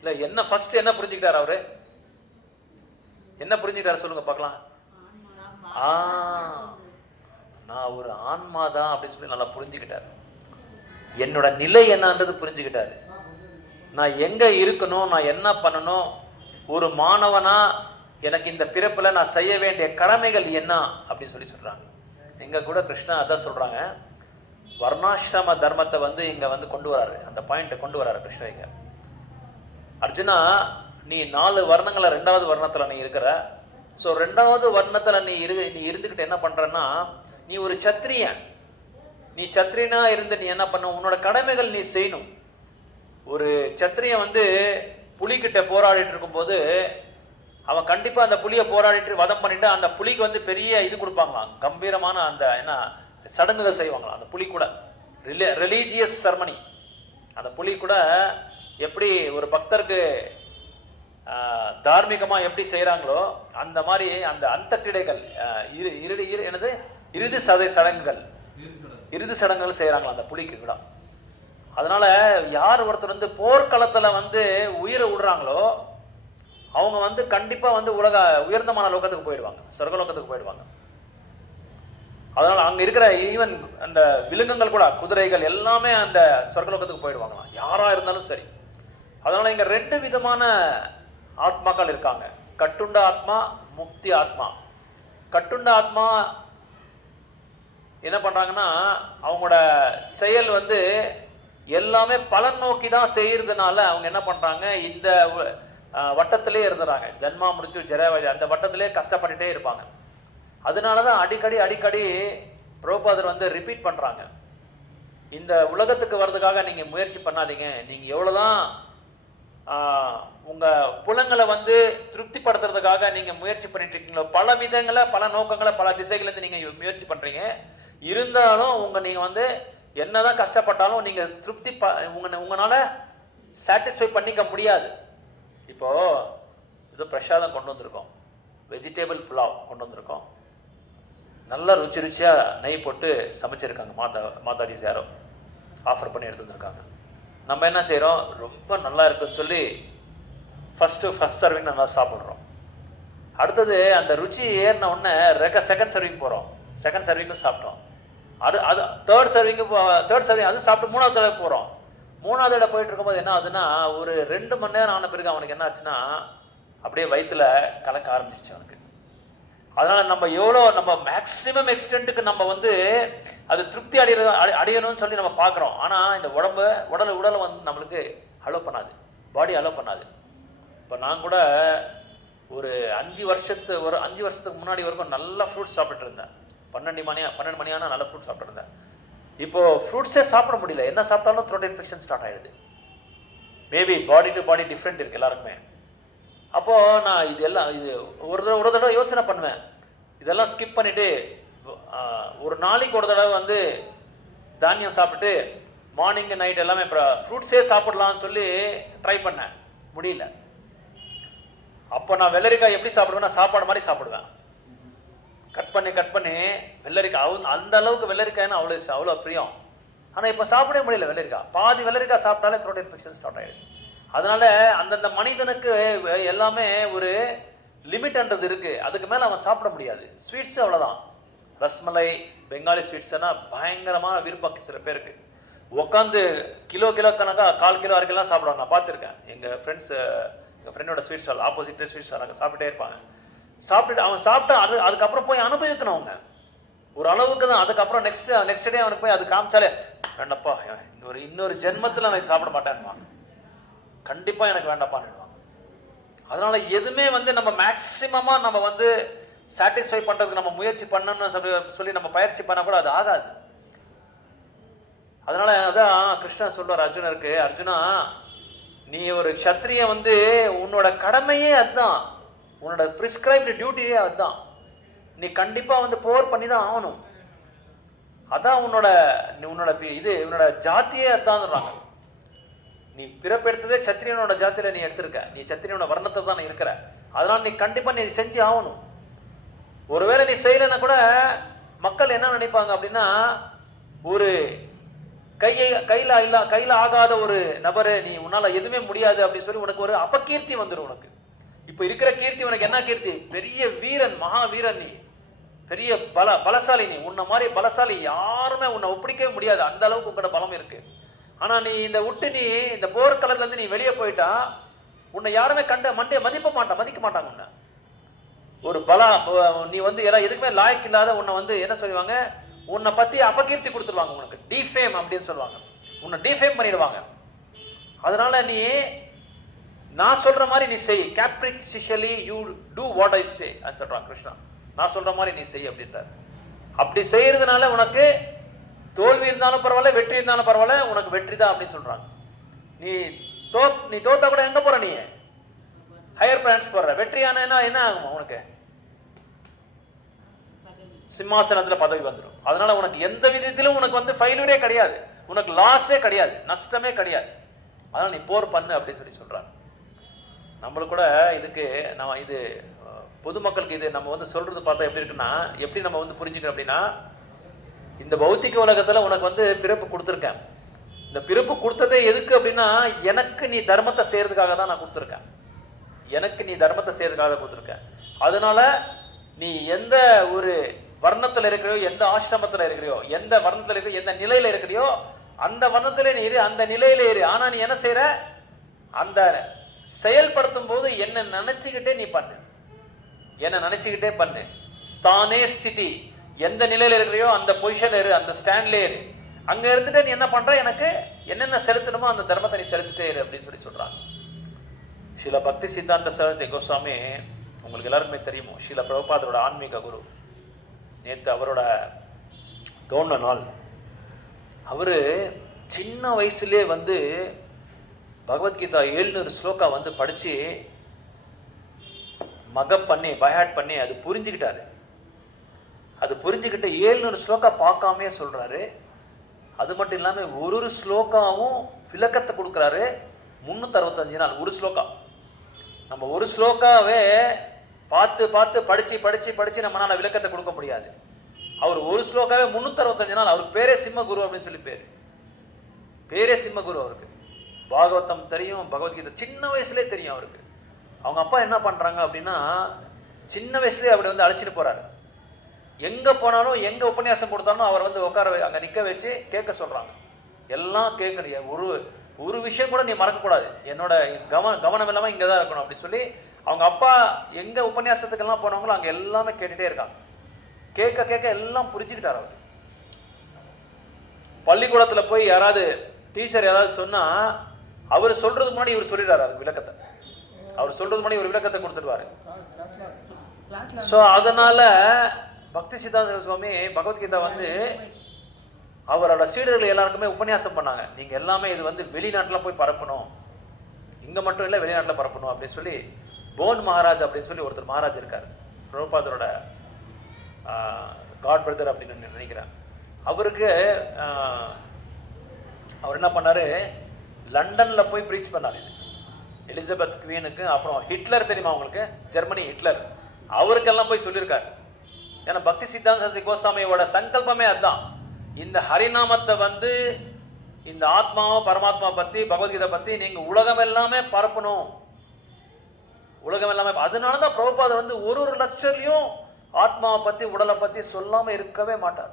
இல்ல என்ன ஃபர்ஸ்ட் என்ன புரிஞ்சுக்கிட்டாரு அவரு, என்ன புரிஞ்சுக்கிட்டாரு சொல்லுங்க பார்க்கலாம். நான் ஒரு ஆன்மா தான் அப்படின்னு சொல்லி நல்லா புரிஞ்சுக்கிட்டாரு. என்னோட நிலை என்னன்றது புரிஞ்சுக்கிட்டாரு. நான் எங்க இருக்கணும், நான் என்ன பண்ணணும், ஒரு மாணவனா எனக்கு இந்த பிறப்புல நான் செய்ய வேண்டிய கடமைகள் என்ன அப்படின்னு சொல்லி சொல்றாங்க. எங்க கூட கிருஷ்ணா அதான் சொல்றாங்க, வர்ணாசிரம தர்மத்தை வந்து இங்க வந்து கொண்டு வராரு, அந்த பாயிண்ட்டை கொண்டு வராரு கிருஷ்ணா. இங்க அர்ஜுனா, நீ 4 வர்ணங்களை 2வது வர்ணத்துல நீ இருக்கிற. ஸோ 2வது வர்ணத்துல நீ இருந்துக்கிட்டு என்ன பண்றன்னா, நீ ஒரு சத்திரியன். நீ சத்திரியனா இருந்து நீ என்ன பண்ண, உன்னோட கடமைகள் நீ செய்யணும். ஒரு சத்திரியன் வந்து புலிகிட்ட போராடிட்டு இருக்கும்போது அவன் கண்டிப்பா அந்த புலியை போராடிட்டு வதம் பண்ணிட்டு அந்த புலிக்கு வந்து பெரிய இது கொடுப்பாங்களாம், கம்பீரமான அந்த என்ன சடங்குகள் செய்வாங்களாம். அந்த புலி கூட ரிலீஜியஸ் செரமனி. அந்த புலி கூட எப்படி ஒரு பக்தருக்கு தார்மீகமா எப்படி செய்யறாங்களோ அந்த மாதிரி அந்த அந்த கிடைகள் என்னது இறுதி சடங்குகள் செய்யறாங்களா அந்த புலிக்கு கூட. அதனால யார் ஒருத்தர் வந்து போர்க்களத்துல வந்து உயிரை விடுறாங்களோ அவங்க வந்து கண்டிப்பா வந்து உயர்ந்தமான லோகத்துக்கு போயிடுவாங்க, சொர்க்கலோகத்துக்கு போயிடுவாங்க. அதனால அங்க இருக்கிற ஈவன் அந்த விலங்குகள் கூட, குதிரைகள் எல்லாமே அந்த சொர்க்கலோகத்துக்கு போயிடுவாங்களாம், யாரா இருந்தாலும் சரி. அதனால இங்க 2 விதமான ஆத்மாக்கள் இருக்காங்க, கட்டுண்ட ஆத்மா, முக்தி ஆத்மா. கட்டுண்ட ஆத்மா என்ன பண்றாங்கன்னா, அவங்களோட செயல் வந்து எல்லாமே பலன் நோக்கி தான் செய்யறதுனால அவங்க என்ன பண்றாங்க, இந்த வட்டத்திலே இருந்துறாங்க, ஜன்மா மிருத்யு ஜராவதி, அந்த வட்டத்திலே கஷ்டப்பட்டுட்டே இருப்பாங்க. அதனாலதான் அடிக்கடி பிரபுபாதர் வந்து ரிப்பீட் பண்றாங்க, இந்த உலகத்துக்கு வர்றதுக்காக நீங்க முயற்சி பண்ணாதீங்க. நீங்க எவ்வளவுதான் உங்க புலங்களை வந்து திருப்திப்படுத்துறதுக்காக நீங்க முயற்சி பண்ணிட்டு இருக்கீங்களோ, பல விதங்களை, பல நோக்கங்களை, பல திசைகள் இருந்து நீங்க முயற்சி பண்றீங்க. இருந்தாலும் நீங்க வந்து என்னதான் கஷ்டப்பட்டாலும் நீங்க திருப்தி உங்களால சாட்டிஸ்ஃபை பண்ணிக்க முடியாது. இப்போ ஏதோ பிரசாதம் கொண்டு வந்திருக்கோம், வெஜிடேபிள் புலாவ் கொண்டு வந்திருக்கோம், நல்லா ருச்சியா நெய் போட்டு சமைச்சிருக்காங்க, மாதாஜி யாரோ ஆஃபர் பண்ணி எடுத்து வந்திருக்காங்க. நம்ம என்ன செய்யறோம், ரொம்ப நல்லா இருக்குன்னு சொல்லி ஃபர்ஸ்ட் சர்விங் நல்லா சாப்பிட்றோம். அடுத்தது அந்த ருச்சி ஏறின உடனே செகண்ட் சர்விங் போறோம், செகண்ட் சர்விங்கும் சாப்பிட்டோம். அது தேர்ட் சர்விங் அது சாப்பிட்டு 3வது தடவை போறோம். 3வது தடவை போயிட்டு இருக்கும்போது என்ன ஆகுதுன்னா, ஒரு 2 மணி நேரம் ஆன பிறகு அவனுக்கு என்ன ஆச்சுன்னா அப்படியே வயிற்றுல கலக்க ஆரம்பிச்சிச்சு அவனுக்கு. அதனால நம்ம மேக்சிமம் எக்ஸ்டென்ட்டுக்கு நம்ம வந்து அது திருப்தி அடையணும்னு சொல்லி நம்ம பார்க்குறோம். ஆனால் இந்த உடலை வந்து நம்மளுக்கு அலோவ் பண்ணாது, பாடி அலோவ் பண்ணாது. இப்போ நான் கூட ஒரு 5 வருஷத்துக்கு முன்னாடி வரைக்கும் நல்ல ஃப்ரூட்ஸ் சாப்பிட்டு இருந்தேன். 12 மணி ஆனால் நல்ல ஃப்ரூட்ஸ் சாப்பிட்டு இருந்தேன். இப்போ ஃப்ரூட்ஸே சாப்பிட முடியல, என்ன சாப்பிட்டாலும் த்ரோட் இன்ஃபெக்ஷன் ஸ்டார்ட் ஆயிடுது. Maybe body to body different இருக்கு எல்லாருக்குமே. அப்போ நான் இது ஒரு தடவை யோசனை பண்ணுவேன், இதெல்லாம் ஸ்கிப் பண்ணிட்டு ஒரு நாளைக்கு ஒரு தடவை வந்து தானியம் சாப்பிட்டு மார்னிங் நைட் எல்லாமே ஃப்ரூட்ஸே சாப்பிடலாம்னு சொல்லி ட்ரை பண்ணேன், முடியல. அப்போ நான் வெள்ளரிக்காய் எப்படி சாப்பிடுவேன்னா சாப்பாடு மாதிரி சாப்பிடுவேன், கட் பண்ணி வெள்ளரிக்காய். அந்த அளவுக்கு வெள்ளரிக்காய்னு அவ்வளோ பிரியம். ஆனால் இப்போ சாப்பிடவே முடியல வெள்ளரிக்காய். பாதி வெள்ளரிக்காய் சாப்பிட்டாலே த்ரோட் இன்ஃபெக்ஷன் ஸ்டார்ட் ஆகிடுது. அதனால அந்தந்த மனிதனுக்கு எல்லாமே ஒரு லிமிட்ன்றது இருக்கு, அதுக்கு மேலே அவன் சாப்பிட முடியாது. ஸ்வீட்ஸ் அவ்வளோதான், ரஸ்மலை, பெங்காலி ஸ்வீட்ஸ்னா பயங்கரமான விருப்பம் சில பேருக்கு. உட்காந்து கிலோ கணக்காக 1/4 கிலோ வரைக்கும்லாம் சாப்பிடுவாங்க, நான் பார்த்துருக்கேன். எங்கள் ஃப்ரெண்டோட ஸ்வீட் ஸ்டால் ஆப்போசிட்டே ஸ்வீட் ஸ்டால், அங்கே சாப்பிட்டே இருப்பாங்க. சாப்பிட்டுட்டு அவன் சாப்பிட்டா அதுக்கப்புறம் போய் அனுபவிக்கணும் அவங்க ஒரு அளவுக்கு தான். அதுக்கப்புறம் நெக்ஸ்ட் டே அவனுக்கு போய் அது காமிச்சாலே, வேண்டப்பா இன்னொரு ஜென்மத்தில் நான் சாப்பிட மாட்டேன்னுவாங்க, கண்டிப்பா எனக்கு வேண்டாப்பான்னு. அதனால எதுவுமே வந்து நம்ம மேக்சிமமா நம்ம வந்து சாட்டிஸ்ஃபை பண்றதுக்கு நம்ம முயற்சி பண்ணணும்னு சொல்லி நம்ம பயிற்சி பண்ண கூட அது ஆகாது. அதனால அதான் கிருஷ்ணன் சொல்றார் அர்ஜுனருக்கு, அர்ஜுனா நீ ஒரு க்ஷத்ரிய வந்து உன்னோட கடமையே அதுதான், உன்னோட பிரிஸ்கிரைப்டு டியூட்டியே அதுதான். நீ கண்டிப்பா வந்து போர் பண்ணி தான் ஆகணும், அதான் உன்னோட உன்னோட ஜாத்தியே அதுதான் சொல்றாங்க. நீ பிறப்பெடுத்ததே சத்திரியனோட ஜாத்தியில நீ எடுத்திருக்க, நீ சத்திரியனோட வர்ணத்தை தான் நீ இருக்கிற. அதனால நீ கண்டிப்பா நீ செஞ்சு ஆகணும். ஒருவேளை நீ செய்யலைன்னா கூட மக்கள் என்ன நினைப்பாங்க அப்படின்னா, ஒரு கையில ஆகாத ஒரு நபரு, நீ உன்னால எதுவுமே முடியாது அப்படின்னு சொல்லி உனக்கு ஒரு அபகீர்த்தி வந்துடும் உனக்கு. இப்போ இருக்கிற கீர்த்தி உனக்கு என்ன கீர்த்தி? பெரிய வீரன், மகா வீரன், நீ பெரிய பலசாலி, நீ உன்ன மாதிரி பலசாலி யாருமே உன்னை ஒப்பிடிக்கவே முடியாது, அந்த அளவுக்கு உங்களோட பலம் இருக்கு. ஆனா நீ இந்த விட்டு நீ இந்த போர்க்களத்துல இருந்து நீ வெளியே போயிட்டா உன்னை யாருமே மதிக்க மாட்டாங்க. உன்னை ஒரு நீ வந்து எல்லாம் எதுக்குமே லாய்க்கு இல்லாத உன்னை வந்து என்ன சொல்லுவாங்க, உன்னை பத்தி அபகீர்த்தி கொடுத்துருவாங்க, உனக்கு டிஃபேம் அப்படின்னு சொல்லுவாங்க, உன்னை டிஃபேம் பண்ணிடுவாங்க. அதனால நீ நான் சொல்ற மாதிரி நீ செய், கேப்ரிசிஷியலி யூ டூ வாட் ஐ சே அப்படின்னு சொல்றான் கிருஷ்ணா. நான் சொல்ற மாதிரி நீ செய் அப்படின்றார். அப்படி செய்யறதுனால உனக்கு தோல்வி இருந்தாலும் பரவாயில்ல, வெற்றி இருந்தாலும் பரவாயில்ல, உனக்கு வெற்றி தான் அப்படின்னு சொல்றாங்க. நீ தோத்தா கூட எங்க போற, நீ ஹையர் பிளான்ஸ் போடுற. வெற்றியான என்ன ஆகும் உனக்கு? சிம்மாசனத்துல பதவி வந்துடும். அதனால உனக்கு எந்த விதத்திலும் உனக்கு வந்து ஃபெயிலியரே கிடையாது, உனக்கு லாஸே கிடையாது, நஷ்டமே கிடையாது. அதனால நீ போர் பண்ணு அப்படின்னு சொல்லி சொல்றாங்க. நம்மளுக்கு கூட இதுக்கு நம்ம இது பொதுமக்களுக்கு இது நம்ம வந்து சொல்றது பார்த்தா எப்படி இருக்குன்னா, எப்படி நம்ம வந்து புரிஞ்சுக்கிறோம் அப்படின்னா, இந்த பௌத்திக உலகத்துல உனக்கு வந்து பிறப்பு கொடுத்துருக்கேன். இந்த பிறப்பு கொடுத்ததே எதுக்கு அப்படின்னா, எனக்கு நீ தர்மத்தை செய்யறதுக்காக தான் நான் கொடுத்துருக்கேன். எனக்கு நீ தர்மத்தை செய்யறதுக்காக கொடுத்துருக்கேன். அதனால நீ எந்த ஒரு வர்ணத்துல இருக்கிறியோ, எந்த ஆசிரமத்துல இருக்கிறியோ, எந்த வர்ணத்துல இருக்கிறியோ, எந்த நிலையில இருக்கிறியோ, அந்த வர்ணத்திலே நீ இரு, அந்த நிலையில இரு. ஆனா நீ என்ன செய்யற, அந்த செயல்படுத்தும் போது என்ன நினைச்சுக்கிட்டே நீ பண்ணு, என்ன நினைச்சுக்கிட்டே பண்ணு. ஸ்தானே ஸ்திதி, எந்த நிலையில இருக்கிறியோ அந்த பொசிஷன்ல இரு, அந்த ஸ்டாண்ட்ல இரு. அங்க இருந்துட்டு நீ என்ன பண்ற, எனக்கு என்னென்ன செலுத்தணுமோ அந்த தர்மத்தை நீ செலுத்திட்டே இரு அப்படின்னு சொல்லி சொல்றாங்க. ஸ்ரீல பக்தி சித்தாந்த சரஸ்வதி கோஸ்வாமி உங்களுக்கு எல்லாருக்குமே தெரியுமோ, ஸ்ரீல பிரபுபாதரோட ஆன்மீக குரு. நேற்று அவரோட தோன்ற நாள். அவரு சின்ன வயசுலேயே வந்து பகவத்கீதா 700 ஸ்லோகா வந்து படிச்சு பண்ணி பைஹார்ட் பண்ணி அது புரிஞ்சுக்கிட்டாரு. அது புரிஞ்சுக்கிட்டு 700 ஸ்லோகா பார்க்காமே சொல்றாரு. அது மட்டும் இல்லாம ஒரு ஸ்லோகாவும் விளக்கத்தை கொடுக்குறாரு. 365 நாள் ஒரு ஸ்லோகா. நம்ம ஒரு ஸ்லோகாவே பார்த்து பார்த்து படிச்சு படிச்சு படிச்சு நம்மளால விளக்கத்தை கொடுக்க முடியாது. அவர் ஒரு ஸ்லோகாவே 365 நாள். அவருக்கு பேரே சிம்மகுரு அப்படின்னு சொல்லி பேரே சிம்மகுரு. அவருக்கு பாகவதம் தெரியும், பகவத்கீதை சின்ன வயசுலேயே தெரியும் அவருக்கு. அவங்க அப்பா என்ன பண்றாங்க அப்படின்னா, சின்ன வயசுலேயே அவர் வந்து அழைச்சிட்டு போறாரு. எங்க போனாலும் எங்க உபன்யாசம் கொடுத்தாலும் அவர் வந்து உட்கார அங்க நிக்க வச்சு கேட்க சொல்றாங்க. எல்லாம் கேட்கணும், ஒரு விஷயம் கூட நீ மறக்கக்கூடாது, என்னோட கவனம் இல்லாம இங்கதான் இருக்கணும் அப்படின்னு சொல்லி அவங்க அப்பா எங்க உபன்யாசத்துக்கெல்லாம் போனவங்களும் அங்க எல்லாமே கேட்டுட்டே இருக்காங்க. கேட்க கேட்க எல்லாம் புரிஞ்சுக்கிட்டார் அவர். பள்ளிக்கூடத்துல போய் யாராவது டீச்சர் ஏதாவது சொன்னா அவர் சொல்றதுக்கு முன்னாடி இவர் சொல்லிடுறாரு அதுக்கு விளக்கத்தை. அவர் சொல்றதுக்கு முன்னாடி ஒரு விளக்கத்தை கொடுத்துடுவாரு. ஸோ அதனால பக்தி சித்தாந்த சுவாமி பகவத்கீதா வந்து அவரோட சீடர்கள் எல்லாருக்குமே உபன்யாசம் பண்ணாங்க. நீங்க எல்லாமே இது வந்து வெளிநாட்டில் போய் பரப்பணும், இங்க மட்டும் இல்லை வெளிநாட்டில் பரப்பணும் அப்படின்னு சொல்லி. போன் மகாராஜ் அப்படின்னு சொல்லி ஒருத்தர் மகாராஜ் இருக்காரு, பிரபுபாதரோட காட் பிரதர் அப்படின்னு நினைக்கிறேன். அவருக்கு அவர் என்ன பண்ணாரு, லண்டன்ல போய் ப்ரீச் பண்ணாரு எலிசபெத் குவீனுக்கு. அப்புறம் ஹிட்லர் தெரியுமா உங்களுக்கு, ஜெர்மனி ஹிட்லர், அவருக்கெல்லாம் போய் சொல்லியிருக்காரு. ஏன்னா பக்தி சித்தாந்த சரஸ்வதி கோஸ்வாமியோட சங்கல்பமே அதுதான். இந்த ஹரிநாமத்தை வந்து இந்த ஆத்மாவை பரமாத்மா பத்தி பகவத்கீதை பத்தி நீங்க உலகம் எல்லாமே பரப்பணும், உலகம் எல்லாமே. அதனாலதான் பிரபுபாதர் வந்து ஒரு லெக்சர்லயும் ஆத்மாவை பத்தி உடலை பத்தி சொல்லாம இருக்கவே மாட்டார்.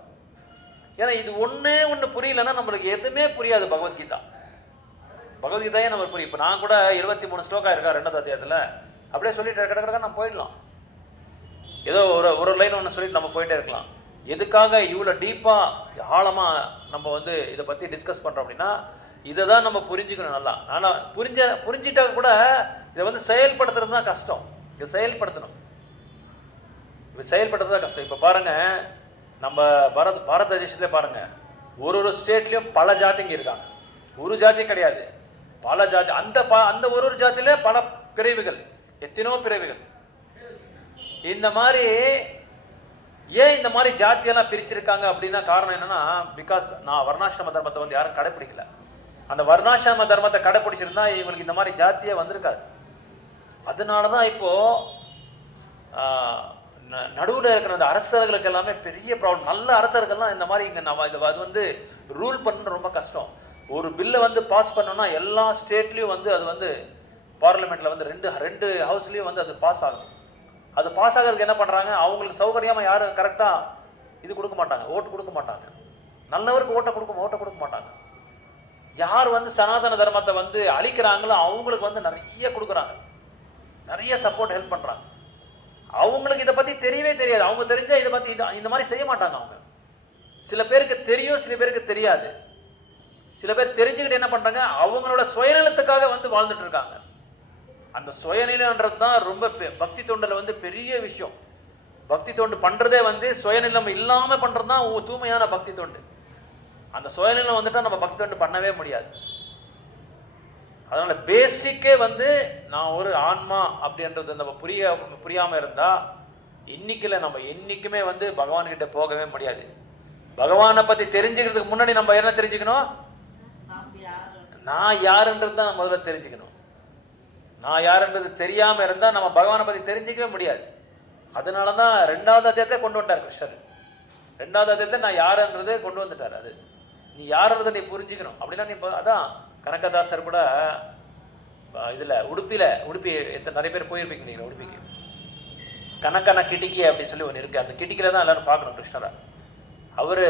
ஏன்னா இது ஒண்ணு புரியலன்னா நம்மளுக்கு எதுவுமே புரியாது. பகவத்கீதையே நம்ம புரியும். இப்போ நான் கூட 23 ஸ்லோகா இருக்கா 2வது அத்தியாயத்துல, அப்படியே சொல்லிட்டு கிடக்க நம்ம போயிடலாம். ஏதோ ஒரு லைன் ஒன்று சொல்லிட்டு நம்ம போயிட்டே இருக்கலாம். எதுக்காக இவ்வளோ டீப்பாக ஆழமாக நம்ம வந்து இதை பற்றி டிஸ்கஸ் பண்ணுறோம் அப்படின்னா, இதை தான் நம்ம புரிஞ்சுக்கணும் நல்லா. ஆனால் புரிஞ்சிட்டா கூட இதை வந்து செயல்படுத்துறது தான் கஷ்டம். இதை செயல்படுத்தணும், செயல்படுறது தான் கஷ்டம். இப்போ பாருங்க, நம்ம பாரத தேசத்துலேயே பாருங்க, ஒரு ஸ்டேட்லேயும் பல ஜாதிங்க இருக்காங்க. ஒரு ஜாதி கிடையாது, பல ஜாதி. அந்த ஒரு ஜாதியிலே பல பிரிவுகள், எத்தனையோ பிரிவுகள். இந்த மாதிரி ஏன் இந்த மாதிரி ஜாத்தியெல்லாம் பிரிச்சிருக்காங்க அப்படின்னா காரணம் என்னன்னா, பிகாஸ் நான் வர்ணாசிரம தர்மத்தை வந்து யாரும் கடைப்பிடிக்கல. அந்த வர்ணாசிரம தர்மத்தை கடைப்பிடிச்சிருந்தா இவங்களுக்கு இந்த மாதிரி ஜாத்தியே வந்திருக்காது. அதனாலதான் இப்போ நடுவில் இருக்கிற அந்த அரசர்களுக்கு எல்லாமே பெரிய ப்ராப்ளம். நல்ல அரசர்கள்லாம் இந்த மாதிரி இங்கே அது வந்து ரூல் பண்ண ரொம்ப கஷ்டம். ஒரு பில்லை வந்து பாஸ் பண்ணோம்னா எல்லா ஸ்டேட்லேயும் வந்து அது வந்து பார்லிமெண்ட்டில் வந்து ரெண்டு ஹவுஸ்லேயும் வந்து அது பாஸ் ஆகும். அது பாஸ் ஆகிறதுக்கு என்ன பண்ணுறாங்க, அவங்களுக்கு சௌகரியமாக யாரும் கரெக்டாக இது கொடுக்க மாட்டாங்க, ஓட்டு கொடுக்க மாட்டாங்க. நல்லவருக்கு ஓட்ட கொடுக்க மாட்டாங்க. யார் வந்து சனாதன தர்மத்தை வந்து அழிக்கிறாங்களோ அவங்களுக்கு வந்து நிறைய கொடுக்குறாங்க, நிறைய சப்போர்ட் ஹெல்ப் பண்ணுறாங்க. அவங்களுக்கு இதை பற்றி தெரியவே தெரியாது. அவங்க தெரிஞ்சால் இதை பற்றி இந்த மாதிரி செய்ய மாட்டாங்க. அவங்க சில பேருக்கு தெரியும், சில பேருக்கு தெரியாது. சில பேர் தெரிஞ்சுக்கிட்டு என்ன பண்ணுறாங்க, அவங்களோட சுயநலத்துக்காக வந்து வாழ்ந்துட்டு இருக்காங்க. அந்த சுயநலன்றது தான் ரொம்ப பக்தி தொண்டில் வந்து பெரிய விஷயம். பக்தி தொண்டு பண்ணுறதே வந்து சுயநலம் இல்லாமல் பண்ணுறது தான் தூய்மையான பக்தி தொண்டு. அந்த சுயநலம் வந்துட்டால் நம்ம பக்தி தொண்டு பண்ணவே முடியாது. அதனால் பேசிக்கே வந்து நான் ஒரு ஆன்மா அப்படின்றது நம்ம புரியாமல் இருந்தால் இன்னைக்குல நம்ம என்றைக்குமே வந்து பகவான்கிட்ட போகவே முடியாது. பகவானை பற்றி தெரிஞ்சுக்கிறதுக்கு முன்னாடி நம்ம என்ன தெரிஞ்சுக்கணும், நான் யாருன்றது தான் முதல்ல தெரிஞ்சுக்கணும். நான் யாருன்றது தெரியாமல் இருந்தால் நம்ம பகவானை பற்றி தெரிஞ்சிக்கவே முடியாது. அதனால தான் 2வது அத்தியாயத்தை கொண்டு வந்துட்டார் கிருஷ்ணர். 2வது அத்தியாயத்தை நான் யாருன்றதை கொண்டு வந்துட்டார். அது நீ யாருன்றதை நீ புரிஞ்சுக்கணும். அப்படின்னா நீ அதான் கனகதாசர் கூட இதில் உடுப்பி நிறைய பேர் போயிருப்பீங்க நீங்கள். உடுப்பிக்கு கனக்கன கிட்டிக்கி அப்படின்னு சொல்லி ஒன்று இருக்குது. அந்த கிட்டிக்கில தான் எல்லாரும் பார்க்கணும் கிருஷ்ணரை. அவர்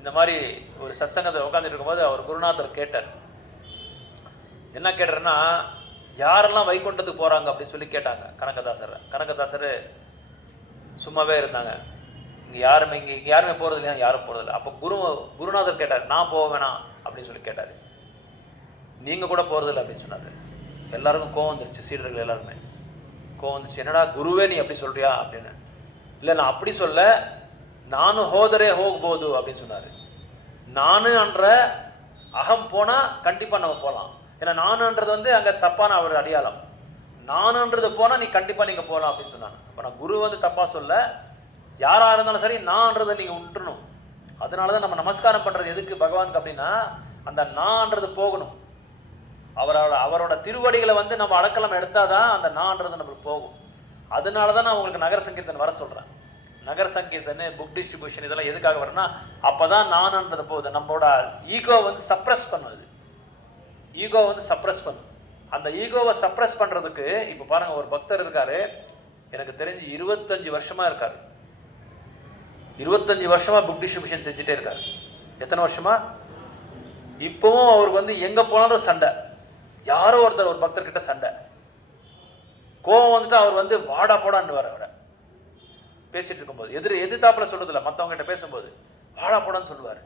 இந்த மாதிரி ஒரு சத்சங்கத்தில் உட்காந்துட்டு இருக்கும்போது அவர் குருநாதர் கேட்டார். என்ன கேட்டார்னா, யாரெல்லாம் வைகுண்டத்துக்கு போகிறாங்க அப்படின்னு சொல்லி கேட்டாங்க கனகதாசர் சும்மாவே இருந்தாங்க. இங்கே யாருமே போகிறது இல்லையா, யாரும் போகிறதில்ல. அப்போ குருநாதர் கேட்டார், நான் போக வேணாம் அப்படின்னு சொல்லி கேட்டார். நீங்கள் கூட போகிறதில்ல அப்படின்னு சொன்னார். எல்லாருக்கும் கோவம் வந்துருச்சு, சீடர்கள் எல்லாருமே கோவம் வந்துச்சு. என்னடா குருவே நீ அப்படி சொல்றியா அப்படின்னு. இல்லை நான் அப்படி சொல்ல, நானும் ஹோதரே போகும்போது அப்படின்னு சொன்னார். நானுன்ற அகம் போனால் கண்டிப்பாக நம்ம போகலாம். ஏன்னா நானுன்றது வந்து அங்கே தப்பான ஒரு அடையாளம். நானுன்றது போனால் நீ கண்டிப்பாக நீங்கள் போகலாம் அப்படின்னு சொன்னாங்க. அப்போ நான் குரு வந்து தப்பாக சொல்ல, யாராக இருந்தாலும் சரி நான்றதை நீங்கள் விட்டுறணும். அதனால தான் நம்ம நமஸ்காரம் பண்ணுறது எதுக்கு பகவானுக்கு அப்படின்னா, அந்த நான்றது போகணும். அவரோட திருவடிகளை வந்து நம்ம அடக்கலம் எடுத்தாதான் அந்த நான்றது நம்மளுக்கு போகும். அதனால தான் நான் உங்களுக்கு நகர சங்கீர்த்தன் வர சொல்கிறேன். நகர சங்கீர்த்தன், புக் டிஸ்ட்ரிபியூஷன் இதெல்லாம் எதுக்காக வரேன்னா, அப்போ தான் நான்ன்றது போகுது. நம்மளோட ஈகோ வந்து சப்ரஸ் பண்ணுது. ஈகோ வந்து சப்ரஸ் பண்ணும். அந்த ஈகோவை சப்ரஸ் பண்ணுறதுக்கு இப்போ பாருங்கள், ஒரு பக்தர் இருக்காரு, எனக்கு தெரிஞ்சு 25 வருஷமாக இருக்கார். 25 வருஷமாக புக் டிஸ்ட்ரிபியூஷன் செஞ்சுட்டே இருக்கார். எத்தனை வருஷமா? இப்போவும் அவருக்கு வந்து எங்கே போனாலும் சண்டை. யாரோ ஒரு பக்தர்கிட்ட சண்டை, கோவம் வந்துட்டு அவர் வந்து வாடா போடான்னு வர அவரை பேசிட்டு இருக்கும்போது எதிர்த்தாப்புல சொல்றதில்ல, மற்றவங்க கிட்ட பேசும்போது வாடா போடான்னு சொல்லுவார்.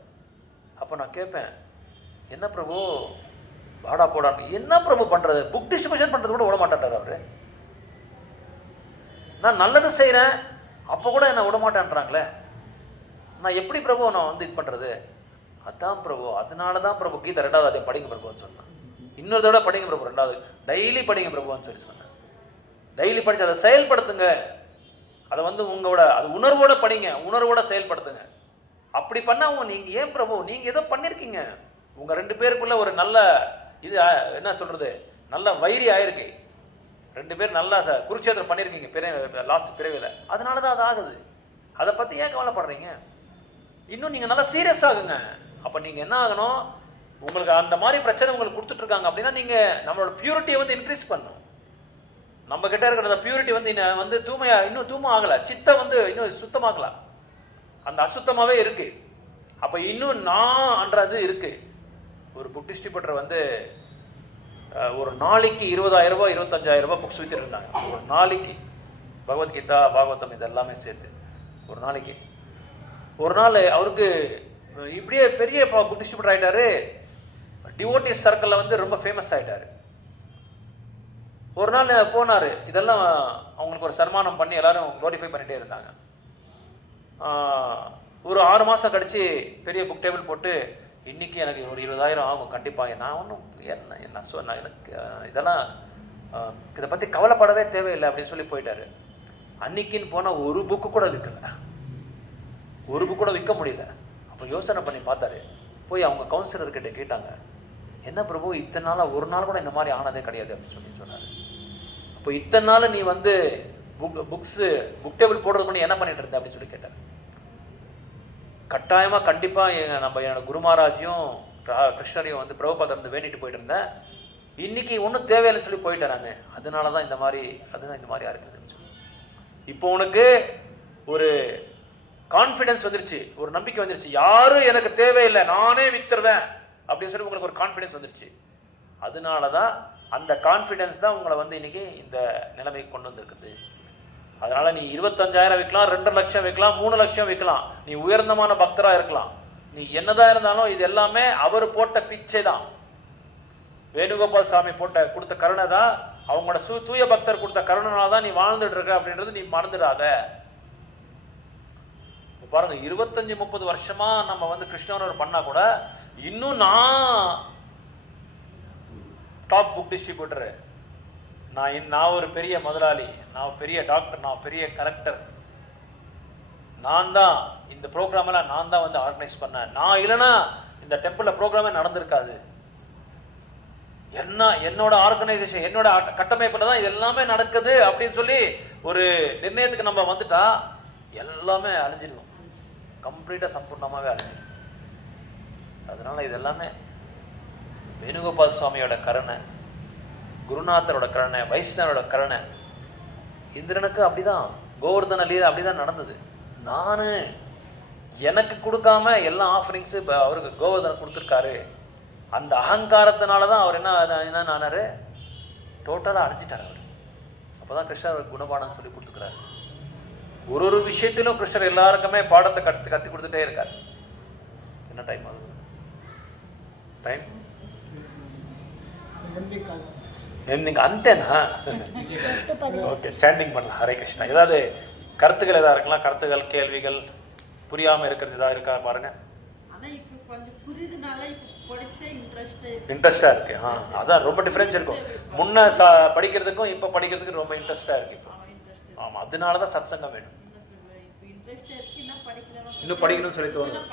அப்போ நான் கேட்பேன், என்ன பிரபு வாடா போடான்னு என்ன பிரபு பண்றது? புக் டிஸ்ட்ரிபியூஷன் பண்றது கூட விட மாட்டார் அவரு. நான் நல்லது செய்யறேன், அப்போ கூட என்ன விட மாட்டேன்றாங்களே, நான் எப்படி பிரபு நான் வந்து இது பண்றது? அதான் பிரபு, அதனால தான் பிரபு கீதை 2வது அத்தியாயம் படிங்க பிரபுன்னு சொன்னேன். இன்னொரு தடவை படிங்க பிரபு, 2வது டெய்லி படிங்க பிரபுன்னு சொல்லி சொன்னேன். டெய்லி படிச்சு அதை செயல்படுத்துங்க. அதை வந்து உங்களோட அது உணர்வோட படிங்க, உணர்வோட செயல்படுத்துங்க. அப்படி பண்ணா நீங்க ஏன் பிரபு நீங்க ஏதோ பண்ணிருக்கீங்க, உங்க 2 பேருக்குள்ள ஒரு நல்ல இது என்ன சொல்றது, நல்ல வைரி ஆயிருக்கு. 2 பேர் நல்லா குருட்சேத்திரம் பண்ணிருக்கீங்க லாஸ்ட் பிறவில, அதனாலதான் அது ஆகுது. அதை பத்தி ஏன் கவலைப்படுறீங்க? இன்னும் நீங்க நல்லா சீரியஸ் ஆகுங்க. அப்ப நீங்க என்ன ஆகணும், உங்களுக்கு அந்த மாதிரி பிரச்சனை உங்களுக்கு கொடுத்துட்டு இருக்காங்க அப்படின்னா நீங்க நம்மளோட பியூரிட்டியை வந்து இன்க்ரீஸ் பண்ணணும். நம்ம கிட்ட இருக்கிற பியூரிட்டி வந்து தூய்மையா இன்னும் தூய்மை ஆகல, சித்தை வந்து இன்னும் சுத்தமாகலாம், அந்த அசுத்தமாவே இருக்கு. அப்ப இன்னும் நான்ன்றது இருக்கு. ஒரு புக் டிஸ்ட்ரிபியூட்டர் வந்து ஒரு நாளைக்கு 20,000 ரூபாய் 25,000 ரூபாய் புக்ஸ் வித்துட்டு இருந்தாங்க. ஒரு நாளைக்கு பகவத்கீதா பாகவதம் இது எல்லாமே சேர்த்து ஒரு நாளைக்கு. ஒரு நாள் அவருக்கு இப்படியே பெரிய புக் டிஸ்ட்ரிபியூட்டர் ஆயிட்டாரு, டிவோட்டிஸ் சர்க்கிளில் வந்து ரொம்ப ஃபேமஸ் ஆயிட்டாரு. ஒரு நாள் போனாரு, இதெல்லாம் அவங்களுக்கு ஒரு சன்மானம் பண்ணி எல்லாரும் நோட்டிஃபை பண்ணிட்டே இருந்தாங்க. ஒரு 6 மாதம் கழிச்சு பெரிய புக் டேபிள் போட்டு, இன்னைக்கு எனக்கு ஒரு 20,000 ஆகும் கண்டிப்பாக, நான் ஒன்றும் என்ன சொன்னேன், எனக்கு இதெல்லாம் இதை பற்றி கவலைப்படவே தேவையில்லை அப்படின்னு சொல்லி போயிட்டாரு. அன்னைக்குன்னு போனால் ஒரு புக்கு கூட விற்கல, ஒரு புக்கு கூட விற்க முடியல. அப்போ யோசனை பண்ணி பார்த்தாரு. போய் அவங்க கவுன்சிலர்கிட்ட கேட்டாங்க, என்ன பிரபு இத்தனை நாளாக ஒரு நாள் கூட இந்த மாதிரி ஆனதே கிடையாது அப்படின்னு சொல்லி சொன்னார். அப்போ இத்தனை நாள் நீ வந்து புக் டேபிள் போடுறது பண்ணி என்ன பண்ணிட்டு இருந்த அப்படின்னு சொல்லி கேட்டார். கட்டாயமாக கண்டிப்பாக நம்ம என்னோட குரு மகாராஜையும் கிருஷ்ணரையும் வந்து பிரபுபாதர் வந்து வேண்டிட்டு போயிட்டு இருந்தேன். இன்னைக்கு ஒன்றும் தேவையில்லைன்னு சொல்லி போயிட்டேன் நான். அதனால தான் இந்த மாதிரி, அதுதான் இந்த மாதிரியா இருக்குதுன்னு சொல்லி. இப்போ உனக்கு ஒரு கான்ஃபிடன்ஸ் வந்துருச்சு, ஒரு நம்பிக்கை வந்துருச்சு, யாரும் எனக்கு தேவையில்லை, நானே வித்துருவேன் அப்படின்னு சொல்லி உங்களுக்கு ஒரு கான்ஃபிடன்ஸ் வந்துருச்சு. அதனால தான் அந்த கான்ஃபிடன்ஸ் தான் உங்களை வந்து இன்னைக்கு இந்த நிலைமைக்கு கொண்டு வந்திருக்குது. அதனால நீ 25,000 விற்கலாம், 2 லட்சம் விற்கலாம், 3 லட்சம் விற்கலாம், நீ உயர்ந்தமான பக்தரா இருக்கலாம், நீ என்னதான் இருந்தாலும் இது எல்லாமே அவர் போட்ட பிச்சை தான். வேணுகோபால் சாமி கொடுத்த கருணை தான், அவங்களோட தூய பக்தர் கொடுத்த கருணைனால தான் நீ வாழ்ந்துட்டு இருக்க அப்படின்றது நீ மறந்துடாத. பாருங்க, 25-30 வருஷமா நம்ம வந்து கிருஷ்ணவர் பண்ணா கூட இன்னும் நான் டாப் புக் டிஸ்ட்ரிபியூட்டர், நான் ஒரு பெரிய முதலாளி, நான் பெரிய டாக்டர், நான் பெரிய கலெக்டர், நான் தான் இந்த ப்ரோக்ராம் எல்லாம் நான் தான் வந்து ஆர்கனைஸ் பண்ணேன், நான் இல்லைன்னா இந்த டெம்பிள்ல ப்ரோக்ராமே நடந்திருக்காது, என்னோட ஆர்கனைசேஷன் என்னோட கட்டமைப்புல தான் இது எல்லாமே நடக்குது அப்படின்னு சொல்லி ஒரு நிர்ணயத்துக்கு நம்ம வந்துட்டா எல்லாமே அழிஞ்சிடும், கம்ப்ளீட்டா சம்பூர்ணமாவே அழிஞ்சிடும். அதனால இது எல்லாமே வேணுகோபால் சுவாமியோட கருணை, குருநாதரோட கருணை, வைஷ்ணவரோட கருணை. இந்திரனுக்கு அப்படிதான், கோவர்தன லீலா அப்படிதான் நடந்தது. நான் எனக்கு கொடுக்காம எல்லா ஆஃபரிங்ஸ் அவருக்கு கோவர்தன் கொடுத்துருக்காரு. அந்த அகங்காரத்தினால தான் அவர் என்ன ஆனாரு, டோட்டலாக அழிஞ்சிட்டார் அவர். அப்போதான் கிருஷ்ணர் குணபானம் சொல்லி கொடுத்துக்கிறாரு. ஒரு விஷயத்திலும் கிருஷ்ணர் எல்லாருக்குமே பாடத்தை கத்தி கொடுத்துட்டே இருக்காரு. என்ன டைம் ஆகுது? டைம் நீங்க அந்தேனா? ஓகே, சாண்டிங் பண்ணலாம். ஹரே கிருஷ்ணா. ஏதாவது கருத்துக்கள் ஏதாவது இருக்கலாம்? கருத்துக்கள், கேள்விகள், புரியாம இருக்கிறது ஏதாவது இருக்கா பாருங்க. இன்ட்ரெஸ்டா இருக்கு. அதான் ரொம்ப டிஃபரன்ஸ் இருக்கும். முன்ன படிக்கிறதுக்கும் இப்ப படிக்கிறதுக்கு ரொம்ப இன்ட்ரெஸ்டா இருக்கு இப்போ. ஆமா, அதனாலதான் சத்சங்கம் வேணும். இன்னும் படிக்கணும்னு சொல்லி தோணும்.